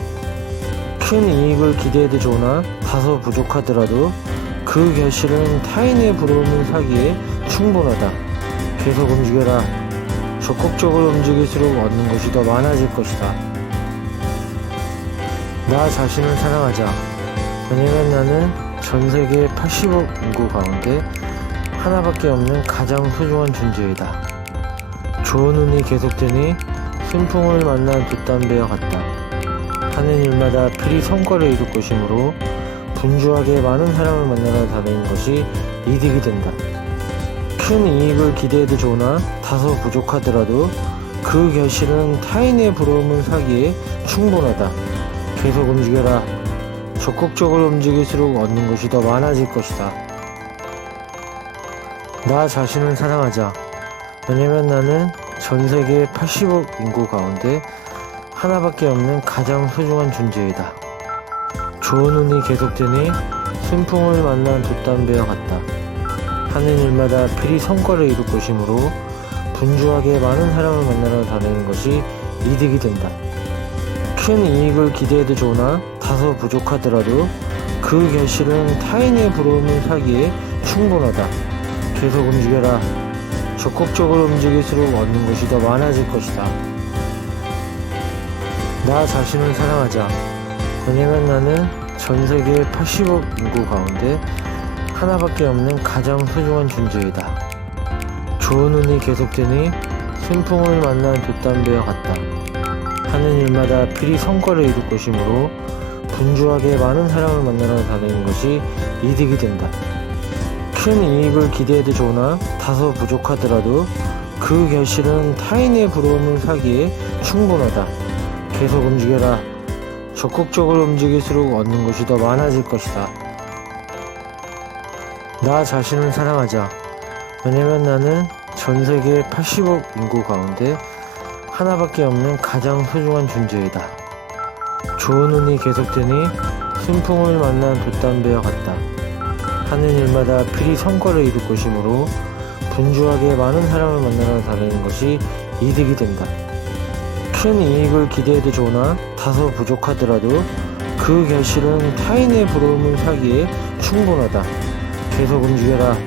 큰 이익을 기대해도 좋으나 다소 부족하더라도 그 결실은 타인의 부러움을 사기에 충분하다. 계속 움직여라. 적극적으로 움직일수록 얻는 것이 더 많아질 것이다. 나 자신을 사랑하자. 왜냐면 나는 전 세계 80억 인구 가운데 하나밖에 없는 가장 소중한 존재이다. 좋은 운이 계속되니 순풍을 만난 돛담배와 같다. 하는 일마다 필히 성과를 이룰 것이므로 분주하게 많은 사람을 만나러 다니는 것이 이득이 된다. 큰 이익을 기대해도 좋으나 다소 부족하더라도 그 결실은 타인의 부러움을 사기에 충분하다. 계속 움직여라. 적극적으로 움직일수록 얻는 것이 더 많아질 것이다. 나 자신을 사랑하자. 왜냐면 나는 전 세계 80억 인구 가운데 하나밖에 없는 가장 소중한 존재이다. 좋은 운이 계속되니 순풍을 만난 돛담배와 같다. 하는 일마다 필히 성과를 이룰 것이므로 분주하게 많은 사람을 만나러 다니는 것이 이득이 된다. 큰 이익을 기대해도 좋으나 다소 부족하더라도 그 결실은 타인의 부러움을 사기에 충분하다. 계속 움직여라. 적극적으로 움직일수록 얻는 것이 더 많아질 것이다. 나 자신을 사랑하자. 왜냐면 나는 전 세계 80억 인구 가운데 하나밖에 없는 가장 소중한 존재이다. 좋은 운이 계속되니 순풍을 만난 돛담배와 같다. 하는 일마다 필히 성과를 이룰 것이므로 분주하게 많은 사람을 만나러 다니는 것이 이득이 된다. 큰 이익을 기대해도 좋으나 다소 부족하더라도 그 결실은 타인의 부러움을 사기에 충분하다. 계속 움직여라. 적극적으로 움직일수록 얻는 것이 더 많아질 것이다. 나 자신을 사랑하자. 왜냐면 나는 전 세계 80억 인구 가운데 하나밖에 없는 가장 소중한 존재이다. 좋은 운이 계속되니 순풍을 만난 돛담배와 같다. 하는 일마다 필히 성과를 이룰 것이므로 분주하게 많은 사람을 만나러 다니는 것이 이득이 된다. 큰 이익을 기대해도 좋으나 다소 부족하더라도 그 결실은 타인의 부러움을 사기에 충분하다. 계속 움직여라.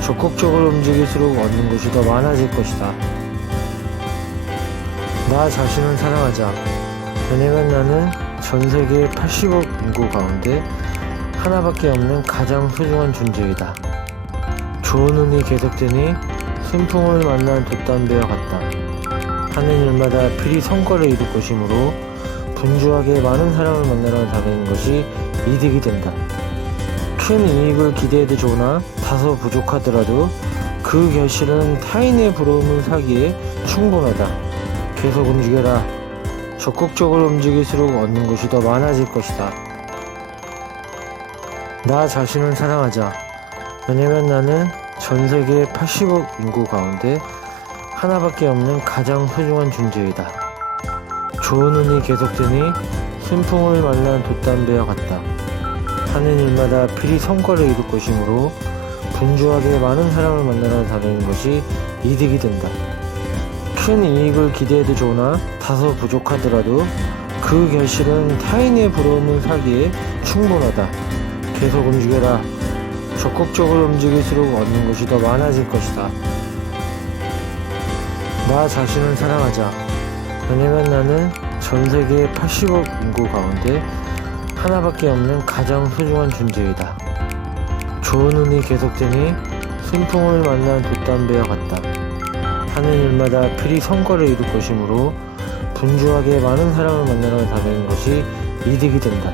적극적으로 움직일수록 얻는 것이 더 많아질 것이다. 나 자신을 사랑하자. 왜냐면 나는 전 세계 80억 인구 가운데 하나밖에 없는 가장 소중한 존재이다. 좋은 운이 계속되니 순풍을 만난 돛담배와 같다. 하는 일마다 필히 성과를 이룰 것이므로 분주하게 많은 사람을 만나러 다니는 것이 이득이 된다. 큰 이익을 기대해도 좋으나 다소 부족하더라도 그 결실은 타인의 부러움을 사기에 충분하다. 계속 움직여라. 적극적으로 움직일수록 얻는 것이 더 많아질 것이다. 나 자신을 사랑하자. 왜냐면 나는 전 세계 80억 인구 가운데 하나밖에 없는 가장 소중한 존재이다. 좋은 운이 계속되니 순풍을 만난 돛담배와 같다. 하는 일마다 필히 성과를 이룰 것이므로 분주하게 많은 사람을 만나러 다니는 것이 이득이 된다. 큰 이익을 기대해도 좋으나 다소 부족하더라도 그 결실은 타인의 부러움을 사기에 충분하다. 계속 움직여라. 적극적으로 움직일수록 얻는 것이 더 많아질 것이다. 나 자신을 사랑하자. 왜냐면 나는 전 세계 80억 인구 가운데 하나밖에 없는 가장 소중한 존재이다. 좋은 운이 계속되니 순풍을 만난 돛담배와 같다. 하는 일마다 필히 성과를 이룰 것이므로 분주하게 많은 사람을 만나러 다니는 것이 이득이 된다.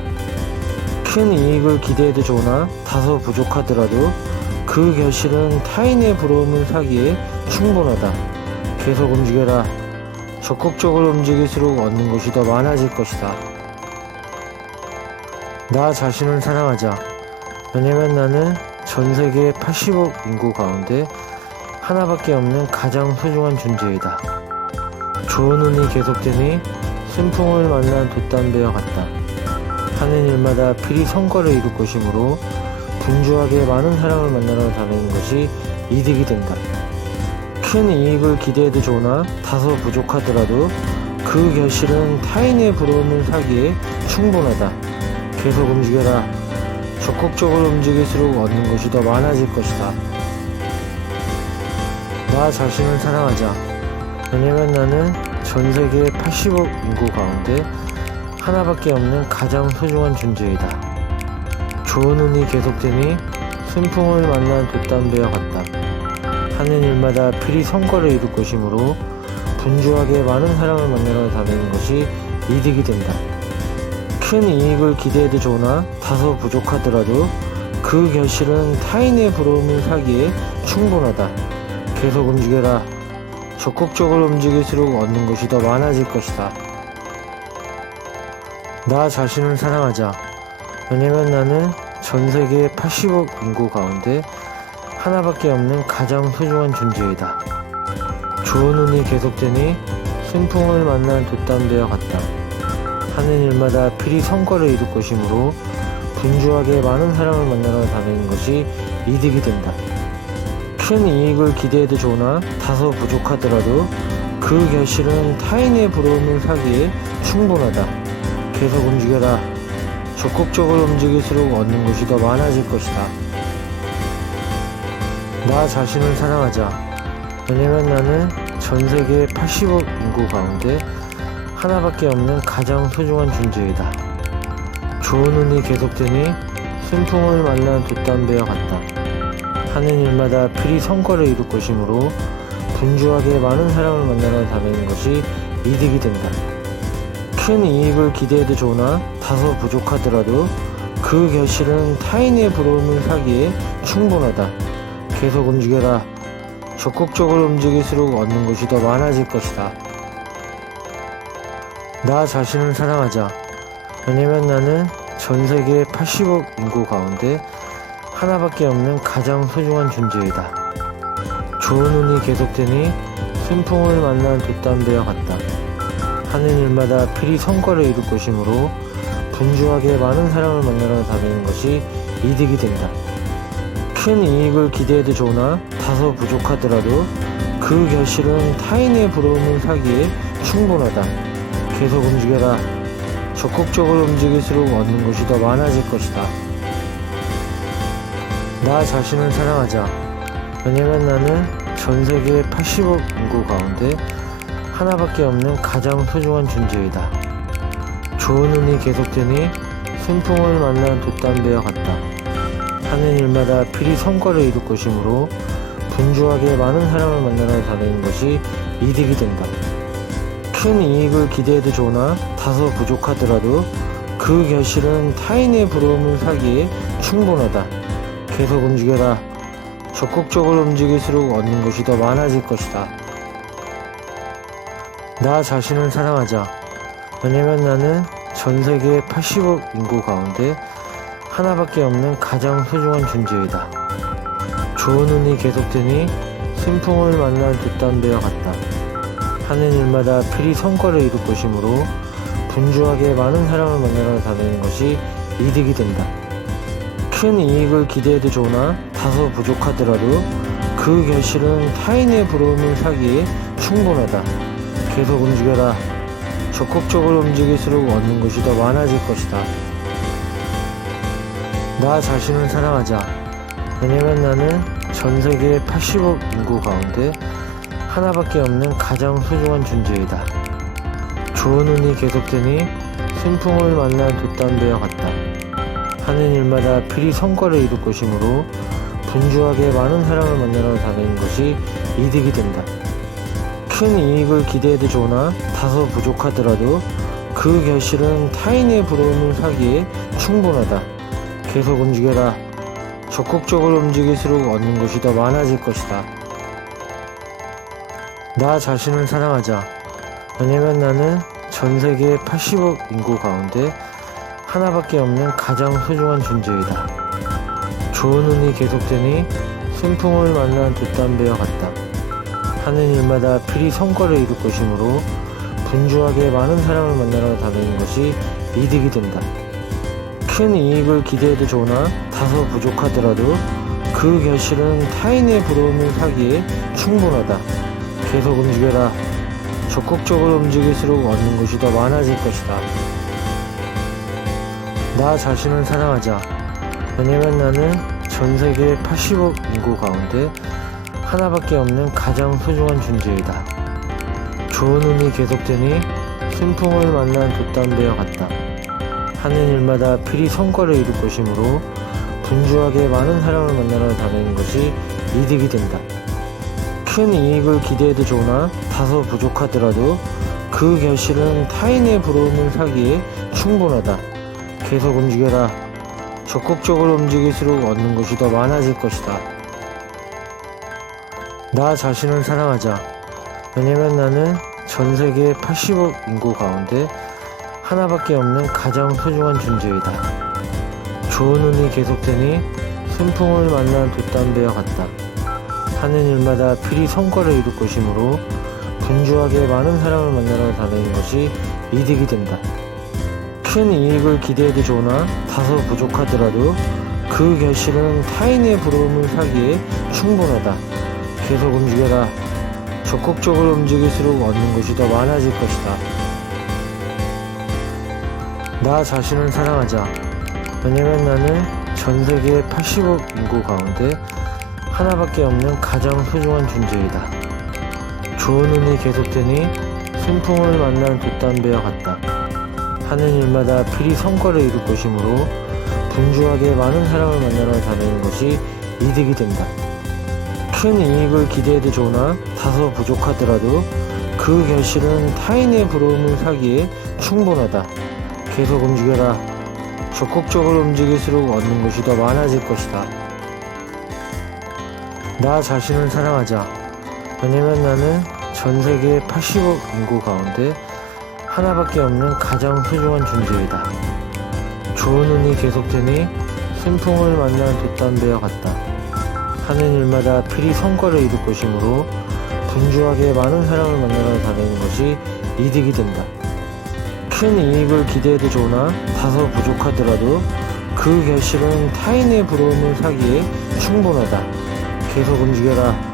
큰 이익을 기대해도 좋으나 다소 부족하더라도 그 결실은 타인의 부러움을 사기에 충분하다. 계속 움직여라. 적극적으로 움직일수록 얻는 것이 더 많아질 것이다. 나 자신을 사랑하자. 왜냐면 나는 전 세계 80억 인구 가운데 하나밖에 없는 가장 소중한 존재이다. 좋은 운이 계속되니 순풍을 만난 돛담배와 같다. 하는 일마다 필히 성과를 이룰 것이므로 분주하게 많은 사람을 만나러 다니는 것이 이득이 된다. 큰 이익을 기대해도 좋으나 다소 부족하더라도 그 결실은 타인의 부러움을 사기에 충분하다. 계속 움직여라. 적극적으로 움직일수록 얻는 것이 더 많아질 것이다. 나 자신을 사랑하자. 왜냐면 나는 전 세계 80억 인구 가운데 하나밖에 없는 가장 소중한 존재이다. 좋은 운이 계속되니 순풍을 만난 돛담배와 같다. 하는 일마다 필히 성과를 이룰 것이므로 분주하게 많은 사람을 만나러 다니는 것이 이득이 된다. 큰 이익을 기대해도 좋으나 다소 부족하더라도 그 결실은 타인의 부러움을 사기에 충분하다. 계속 움직여라. 적극적으로 움직일수록 얻는 것이 더 많아질 것이다. 나 자신을 사랑하자. 왜냐면 나는 전 세계 80억 인구 가운데 하나밖에 없는 가장 소중한 존재이다. 좋은 운이 계속되니 순풍을 만난 돛담배와 같다. 하는 일마다 필히 성과를 이룰 것이므로 분주하게 많은 사람을 만나러 다니는 것이 이득이 된다. 큰 이익을 기대해도 좋으나 다소 부족하더라도 그 결실은 타인의 부러움을 사기에 충분하다. 계속 움직여라. 적극적으로 움직일수록 얻는 것이 더 많아질 것이다. 나 자신을 사랑하자. 왜냐면 나는 전 세계 80억 인구 가운데 하나밖에 없는 가장 소중한 존재이다. 좋은 운이 계속되니 순풍을 만난 돛담배와 같다. 하는 일마다 필히 성과를 이룰 것이므로 분주하게 많은 사람을 만나러 다니는 것이 이득이 된다. 큰 이익을 기대해도 좋으나 다소 부족하더라도 그 결실은 타인의 부러움을 사기에 충분하다. 계속 움직여라. 적극적으로 움직일수록 얻는 것이 더 많아질 것이다. 나 자신을 사랑하자. 왜냐면 나는 전 세계 80억 인구 가운데 하나밖에 없는 가장 소중한 존재이다. 좋은 운이 계속되니 순풍을 만난 돛담배와 같다. 하는 일마다 필히 성과를 이룰 것이므로 분주하게 많은 사람을 만나러 다니는 것이 이득이 된다. 큰 이익을 기대해도 좋으나 다소 부족하더라도 그 결실은 타인의 부러움을 사기에 충분하다. 계속 움직여라. 적극적으로 움직일수록 얻는 것이 더 많아질 것이다. 나 자신을 사랑하자. 왜냐면 나는 전 세계 80억 인구 가운데 하나밖에 없는 가장 소중한 존재이다. 좋은 운이 계속되니 순풍을 만난 돛담배와 같다. 하는 일마다 필히 성과를 이룰 것이므로 분주하게 많은 사람을 만나러 다니는 것이 이득이 된다. 큰 이익을 기대해도 좋으나 다소 부족하더라도 그 결실은 타인의 부러움을 사기에 충분하다. 계속 움직여라. 적극적으로 움직일수록 얻는 것이 더 많아질 것이다. 나 자신을 사랑하자. 왜냐면 나는 전 세계 80억 인구 가운데 하나밖에 없는 가장 소중한 존재이다. 좋은 운이 계속되니 순풍을 만난 돛담배와 같다. 하는 일마다 필히 성과를 이룰 것이므로 분주하게 많은 사람을 만나러 다니는 것이 이득이 된다. 큰 이익을 기대해도 좋으나 다소 부족하더라도 그 결실은 타인의 부러움을 사기에 충분하다. 계속 움직여라. 적극적으로 움직일수록 얻는 것이 더 많아질 것이다. 나 자신을 사랑하자. 왜냐면 나는 전 세계 80억 인구 가운데 하나밖에 없는 가장 소중한 존재이다. 좋은 운이 계속되니 순풍을 만난 돛담배와 같다. 하는 일마다 필히 성과를 이룰 것이므로 분주하게 많은 사람을 만나러 다니는 것이 이득이 된다. 큰 이익을 기대해도 좋으나 다소 부족하더라도 그 결실은 타인의 부러움을 사기에 충분하다. 계속 움직여라. 적극적으로 움직일수록 얻는 것이 더 많아질 것이다. 나 자신을 사랑하자. 왜냐면 나는 전 세계 80억 인구 가운데 하나밖에 없는 가장 소중한 존재이다. 좋은 운이 계속되니 순풍을 만난 돛담배와 같다. 하는 일마다 필히 성과를 이룰 것이므로 분주하게 많은 사람을 만나러 다니는 것이 이득이 된다. 큰 이익을 기대해도 좋으나 다소 부족하더라도 그 결실은 타인의 부러움을 사기에 충분하다. 계속 움직여라. 적극적으로 움직일수록 얻는 것이 더 많아질 것이다. 나 자신을 사랑하자. 왜냐면 나는 전 세계 80억 인구 가운데 하나밖에 없는 가장 소중한 존재이다. 좋은 운이 계속되니 순풍을 만난 돛담배와 같다. 하는 일마다 필히 성과를 이룰 것이므로 분주하게 많은 사람을 만나러 다니는 것이 이득이 된다. 큰 이익을 기대해도 좋으나 다소 부족하더라도 그 결실은 타인의 부러움을 사기에 충분하다. 계속 움직여라. 적극적으로 움직일수록 얻는 것이 더 많아질 것이다. 나 자신을 사랑하자. 왜냐면 나는 전 세계 80억 인구 가운데 하나밖에 없는 가장 소중한 존재이다. 좋은 운이 계속되니 순풍을 만난 돛담배와 같다. 하는 일마다 필히 성과를 이룰 것이므로 분주하게 많은 사람을 만나러 다니는 것이 이득이 된다. 큰 이익을 기대해도 좋으나 다소 부족하더라도 그 결실은 타인의 부러움을 사기에 충분하다. 계속 움직여라. 적극적으로 움직일수록 얻는 것이 더 많아질 것이다. 나 자신을 사랑하자. 왜냐면 나는 전 세계 80억 인구 가운데 하나밖에 없는 가장 소중한 존재이다. 좋은 운이 계속되니 순풍을 만난 돛담배와 같다. 하는 일마다 필히 성과를 이룰 것이므로 분주하게 많은 사람을 만나러 다니는 것이 이득이 된다. 큰 이익을 기대해도 좋으나 다소 부족하더라도 그 결실은 타인의 부러움을 사기에 충분하다. 계속 움직여라. 적극적으로 움직일수록 얻는 것이 더 많아질 것이다. 나 자신을 사랑하자. 왜냐면 나는 전 세계 80억 인구 가운데 하나밖에 없는 가장 소중한 존재이다. 좋은 운이 계속되니 순풍을 만난 돛담배와 같다. 하는 일마다 필히 성과를 이룰 것이므로 분주하게 많은 사람을 만나러 다니는 것이 이득이 된다. 큰 이익을 기대해도 좋으나 다소 부족하더라도 그 결실은 타인의 부러움을 사기에 충분하다. 계속 움직여라.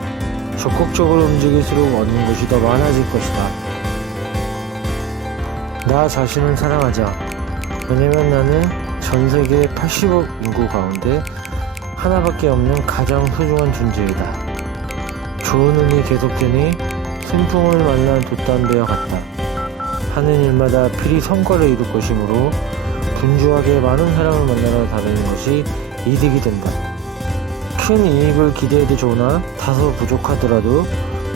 적극적으로 움직일수록 얻는 것이 더 많아질 것이다. 나 자신을 사랑하자. 왜냐면 나는 전 세계 80억 인구 가운데 하나밖에 없는 가장 소중한 존재이다. 좋은 운이 계속되니 순풍을 만난 돛담배와 같다. 하는 일마다 필히 성과를 이룰 것이므로 분주하게 많은 사람을 만나러 다니는 것이 이득이 된다. 큰 이익을 기대해도 좋으나 다소 부족하더라도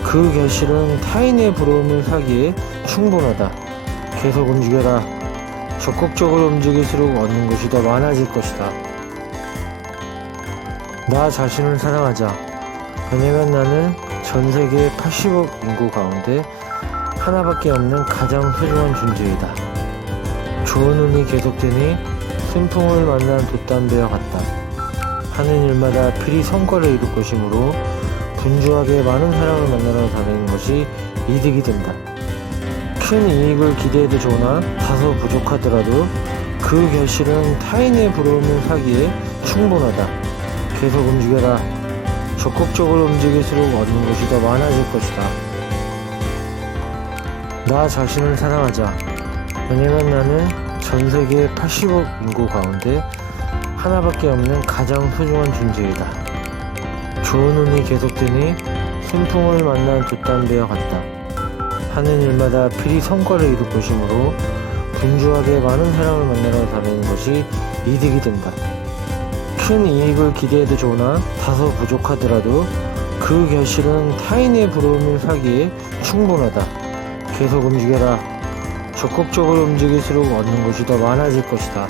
그 결실은 타인의 부러움을 사기에 충분하다. 계속 움직여라. 적극적으로 움직일수록 얻는 것이 더 많아질 것이다. 나 자신을 사랑하자. 왜냐면 나는 전 세계 80억 인구 가운데 하나밖에 없는 가장 소중한 존재이다. 좋은 운이 계속되니 순풍을 만난 돛담배와 같다. 하는 일마다 필히 성과를 이룰 것이므로 분주하게 많은 사람을 만나러 다니는 것이 이득이 된다. 큰 이익을 기대해도 좋으나 다소 부족하더라도 그 결실은 타인의 부러움을 사기에 충분하다. 계속 움직여라. 적극적으로 움직일수록 얻는 것이 더 많아질 것이다. 나 자신을 사랑하자. 왜냐면 나는 전 세계 80억 인구 가운데 하나밖에 없는 가장 소중한 존재이다. 좋은 운이 계속되니 순풍을 만난 돛담배와 같다. 하는 일마다 필히 성과를 이룰 것이므로 분주하게 많은 사람을 만나러 다니는 것이 이득이 된다. 큰 이익을 기대해도 좋으나 다소 부족하더라도 그 결실은 타인의 부러움을 사기에 충분하다. 계속 움직여라. 적극적으로 움직일수록 얻는 것이 더 많아질 것이다.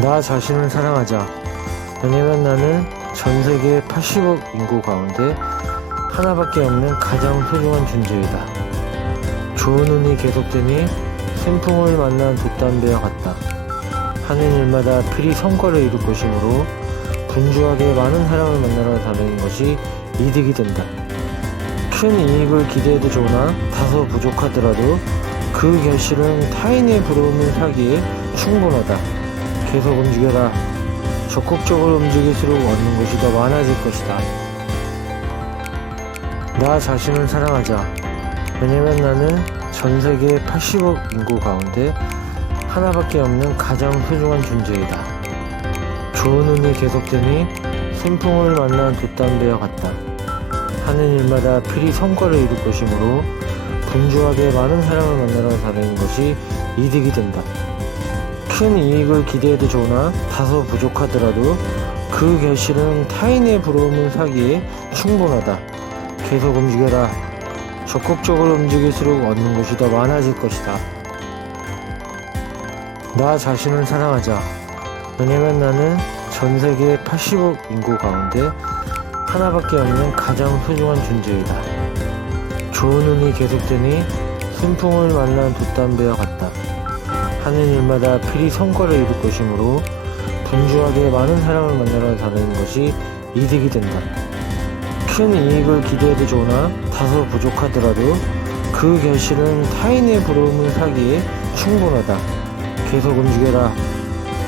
나 자신을 사랑하자. 왜냐면 나는 전 세계 80억 인구 가운데 하나밖에 없는 가장 소중한 존재이다. 좋은 운이 계속되니 순풍을 만난 돛담배와 같다. 하는 일마다 필히 성과를 이룰 것이므로 분주하게 많은 사람을 만나러 다니는 것이 이득이 된다. 큰 이익을 기대해도 좋으나 다소 부족하더라도 그 결실은 타인의 부러움을 사기에 충분하다. 계속 움직여라. 적극적으로 움직일수록 얻는 것이 더 많아질 것이다. 나 자신을 사랑하자. 왜냐면 나는 전 세계 80억 인구 가운데 하나밖에 없는 가장 소중한 존재이다. 좋은 운이 계속되니 순풍을 만난 돛담배와 같다. 하는 일마다 필히 성과를 이룰 것이므로 분주하게 많은 사람을 만나러 다니는 것이 이득이 된다. 큰 이익을 기대해도 좋으나 다소 부족하더라도 그 결실은 타인의 부러움을 사기에 충분하다. 계속 움직여라. 적극적으로 움직일수록 얻는 것이 더 많아질 것이다. 나 자신을 사랑하자. 왜냐면 나는 전 세계 80억 인구 가운데 하나밖에 없는 가장 소중한 존재이다. 좋은 운이 계속되니 순풍을 만난 돛담배와 같다. 하는 일마다 필히 성과를 이룰 것이므로 분주하게 많은 사람을 만나러 다니는 것이 이득이 된다. 큰 이익을 기대해도 좋으나 다소 부족하더라도 그 결실은 타인의 부러움을 사기에 충분하다. 계속 움직여라.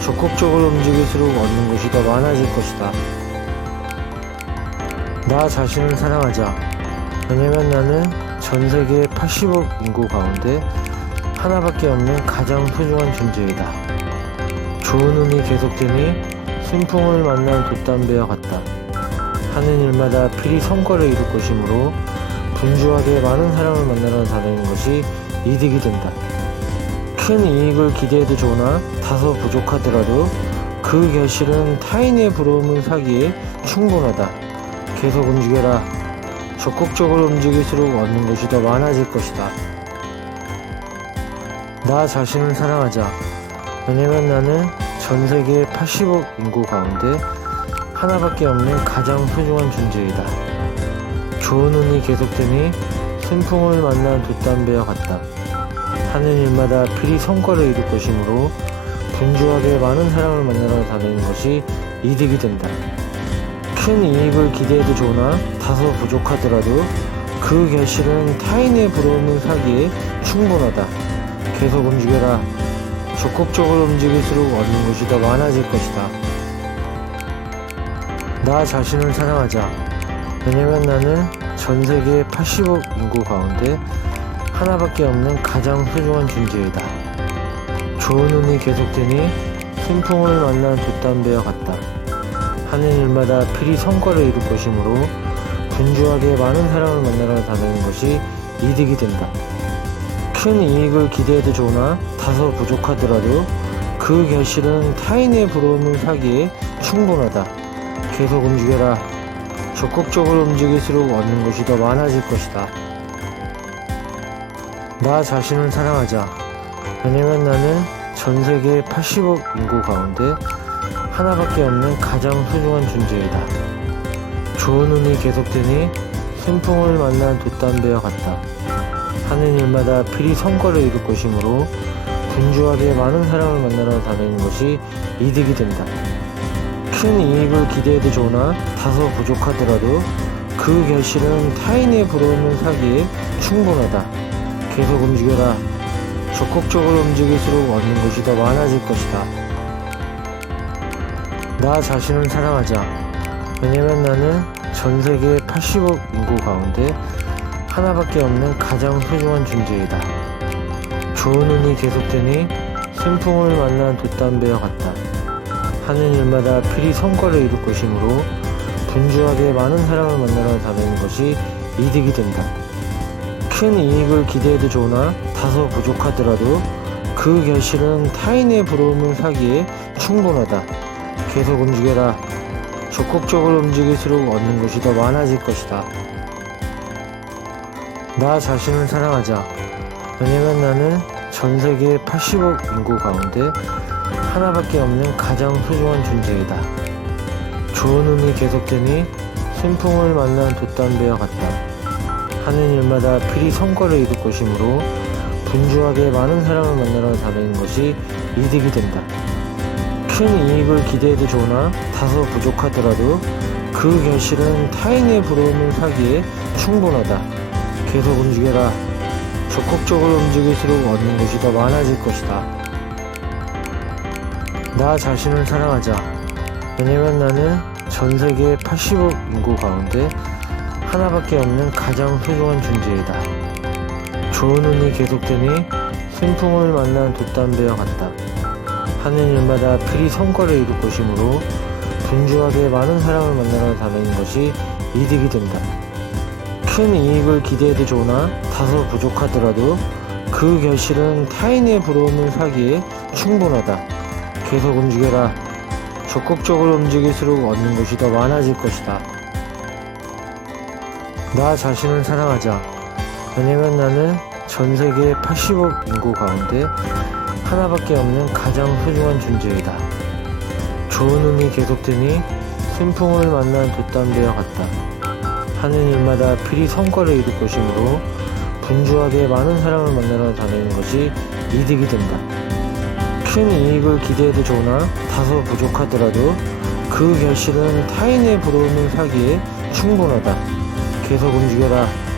적극적으로 움직일수록 얻는 것이 더 많아질 것이다. 나 자신을 사랑하자. 왜냐면 나는 전 세계 80억 인구 가운데 하나밖에 없는 가장 소중한 존재이다. 좋은 운이 계속되니 순풍을 만난 돛담배와 같다. 하는 일마다 필히 성과를 이룰 것이므로 분주하게 많은 사람을 만나러 다니는 것이 이득이 된다. 큰 이익을 기대해도 좋으나 다소 부족하더라도 그 결실은 타인의 부러움을 사기에 충분하다. 계속 움직여라. 적극적으로 움직일수록 얻는 것이 더 많아질 것이다. 나 자신을 사랑하자. 왜냐면 나는 전 세계 80억 인구 가운데 하나밖에 없는 가장 소중한 존재이다. 좋은 운이 계속되니 순풍을 만난 돛담배와 같다. 하는 일마다 필히 성과를 이룰 것이므로 분주하게 많은 사람을 만나러 다니는 것이 이득이 된다. 큰 이익을 기대해도 좋으나 다소 부족하더라도 그 결실은 타인의 부러움을 사기에 충분하다. 계속 움직여라. 적극적으로 움직일수록 얻는 것이 더 많아질 것이다. 나 자신을 사랑하자. 왜냐면 나는 전 세계 80억 인구 가운데 하나밖에 없는 가장 소중한 존재이다. 좋은 운이 계속되니 순풍을 만난 돛담배와 같다. 하는 일마다 필히 성과를 이룰 것이므로 분주하게 많은 사람을 만나러 다니는 것이 이득이 된다. 큰 이익을 기대해도 좋으나 다소 부족하더라도 그 결실은 타인의 부러움을 사기에 충분하다. 계속 움직여라. 적극적으로 움직일수록 얻는 것이 더 많아질 것이다. 나 자신을 사랑하자. 왜냐면 나는 전 세계 80억 인구 가운데 하나밖에 없는 가장 소중한 존재이다. 좋은 운이 계속되니 순풍을 만난 돛담배와 같다. 하는 일마다 필히 성과를 이룰 것이므로 분주하게 많은 사람을 만나러 다니는 것이 이득이 된다. 큰 이익을 기대해도 좋으나 다소 부족하더라도 그 결실은 타인의 부러움을 사기에 충분하다. 계속 움직여라. 적극적으로 움직일수록 얻는 것이 더 많아질 것이다. 나 자신을 사랑하자. 왜냐면 나는 전 세계 80억 인구 가운데 하나밖에 없는 가장 소중한 존재이다. 좋은 운이 계속되니 순풍을 만난 돛담배와 같다. 하는 일마다 필히 성과를 이룰 것이므로 분주하게 많은 사람을 만나러 다니는 것이 이득이 된다. 큰 이익을 기대해도 좋으나 다소 부족하더라도 그 결실은 타인의 부러움을 사기에 충분하다. 계속 움직여라. 적극적으로 움직일수록 얻는 것이 더 많아질 것이다. 나 자신을 사랑하자. 왜냐면 나는 전 세계 80억 인구 가운데 하나밖에 없는 가장 소중한 존재이다. 좋은 운이 계속되니 순풍을 만난 돛담배와 같다. 하는 일마다 필히 성과를 이룰 것이므로 분주하게 많은 사람을 만나러 다니는 것이 이득이 된다. 큰 이익을 기대해도 좋으나 다소 부족하더라도 그 결실은 타인의 부러움을 사기에 충분하다. 계속 움직여라. 적극적으로 움직일수록 얻는 것이 더 많아질 것이다. 나 자신을 사랑하자. 왜냐면 나는 전 세계 80억 인구 가운데 하나밖에 없는 가장 소중한 존재이다. 좋은 운이 계속되니 순풍을 만난 돛담배와 같다. 하는 일마다 필히 성과를 이룰 것이므로 분주하게 많은 사람을 만나러 다니는 것이 이득이 된다. 큰 이익을 기대해도 좋으나 다소 부족하더라도 그 결실은 타인의 부러움을 사기에 충분하다. 계속 움직여라. 적극적으로 움직일수록 얻는 것이 더 많아질 것이다. 나 자신을 사랑하자. 왜냐면 나는 전 세계 80억 인구 가운데 하나밖에 없는 가장 소중한 존재이다. 좋은 운이 계속되니 순풍을 만난 돛담배와 같다. 하는 일마다 필히 성과를 이룰 것이므로 분주하게 많은 사람을 만나러 다니는 것이 이득이 된다. 큰 이익을 기대해도 좋으나 다소 부족하더라도 그 결실은 타인의 부러움을 사기에 충분하다. 계속 움직여라.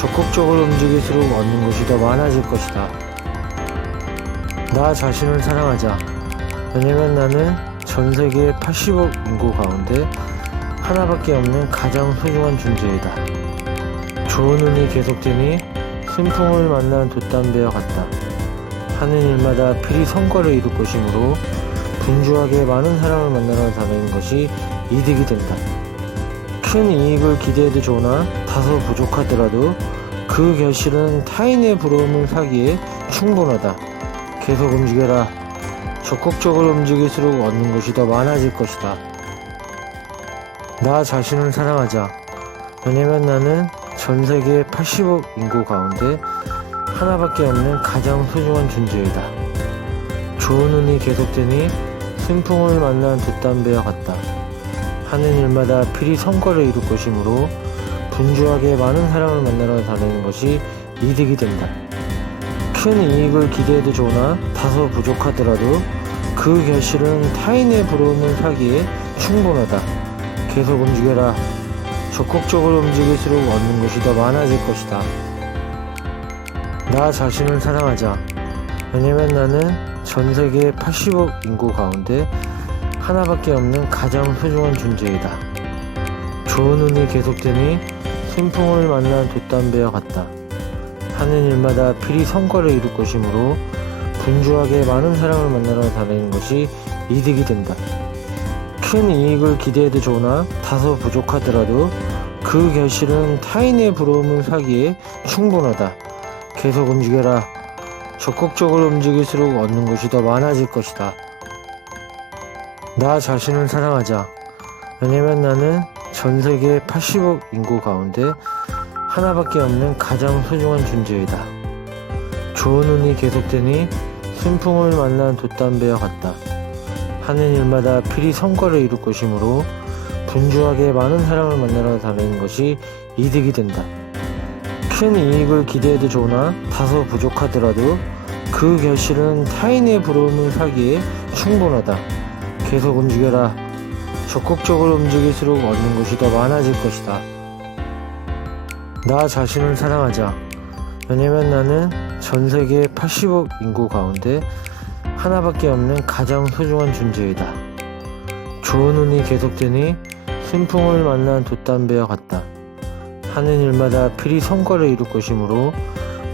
적극적으로 움직일수록 얻는 것이 더 많아질 것이다. 나 자신을 사랑하자. 왜냐면 나는 전 세계 80억 인구 가운데 하나밖에 없는 가장 소중한 존재이다. 좋은 운이 계속되니 순풍을 만난 돛담배와 같다. 하는 일마다 필히 성과를 이룰 것이므로 분주하게 많은 사람을 만나러 다니는 것이 이득이 된다. 큰 이익을 기대해도 좋으나 다소 부족하더라도 그 결실은 타인의 부러움을 사기에 충분하다. 계속 움직여라. 적극적으로 움직일수록 얻는 것이 더 많아질 것이다. 나 자신을 사랑하자. 왜냐면 나는 전 세계 80억 인구 가운데 하나밖에 없는 가장 소중한 존재이다. 좋은 운이 계속되니 순풍을 만난 돛담배와 같다. 하는 일마다 필히 성과를 이룰 것이므로 분주하게 많은 사람을 만나러 다니는 것이 이득이 된다. 큰 이익을 기대해도 좋으나 다소 부족하더라도 그 결실은 타인의 부러움을 사기에 충분하다. 계속 움직여라. 적극적으로 움직일수록 얻는 것이 더 많아질 것이다. 나 자신을 사랑하자. 왜냐면 나는 전 세계 80억 인구 가운데 하나밖에 없는 가장 소중한 존재이다. 좋은 운이 계속되니 순풍을 만난 돛담배와 같다. 하는 일마다 필히 성과를 이룰 것이므로 분주하게 많은 사람을 만나러 다니는 것이 이득이 된다. 큰 이익을 기대해도 좋으나 다소 부족하더라도 그 결실은 타인의 부러움을 사기에 충분하다. 계속 움직여라. 적극적으로 움직일수록 얻는 것이 더 많아질 것이다. 나 자신을 사랑하자. 왜냐면 나는 전 세계 80억 인구 가운데 하나밖에 없는 가장 소중한 존재이다. 좋은 운이 계속되니 순풍을 만난 돛담배와 같다. 하는 일마다 필히 성과를 이룰 것이므로 분주하게 많은 사람을 만나러 다니는 것이 이득이 된다. 큰 이익을 기대해도 좋으나 다소 부족하더라도 그 결실은 타인의 부러움을 사기에 충분하다. 계속 움직여라. 적극적으로 움직일수록 얻는 것이 더 많아질 것이다. 나 자신을 사랑하자. 왜냐면 나는 전 세계 80억 인구 가운데 하나밖에 없는 가장 소중한 존재이다. 좋은 운이 계속되니 순풍을 만난 돛담배와 같다. 하는 일마다 필히 성과를 이룰 것이므로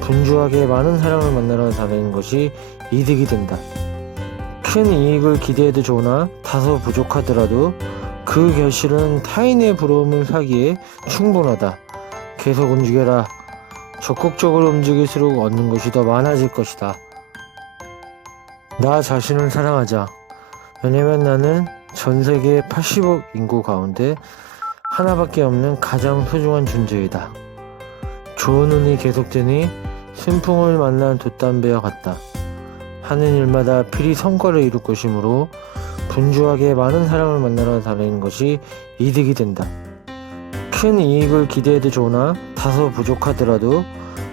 분주하게 많은 사람을 만나러 다니는 것이 이득이 된다. 큰 이익을 기대해도 좋으나 다소 부족하더라도 그 결실은 타인의 부러움을 사기에 충분하다. 계속 움직여라. 적극적으로 움직일수록 얻는 것이 더 많아질 것이다. 나 자신을 사랑하자. 왜냐면 나는 전 세계 80억 인구 가운데 하나밖에 없는 가장 소중한 존재이다. 좋은 운이 계속되니 순풍을 만난 돛담배와 같다. 하는 일마다 필히 성과를 이룰 것이므로 분주하게 많은 사람을 만나러 다니는 것이 이득이 된다. 큰 이익을 기대해도 좋으나 다소 부족하더라도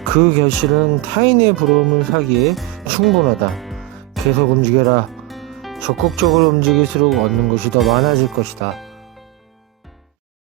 그 결실은 타인의 부러움을 사기에 충분하다. 계속 움직여라. 적극적으로 움직일수록 얻는 것이 더 많아질 것이다.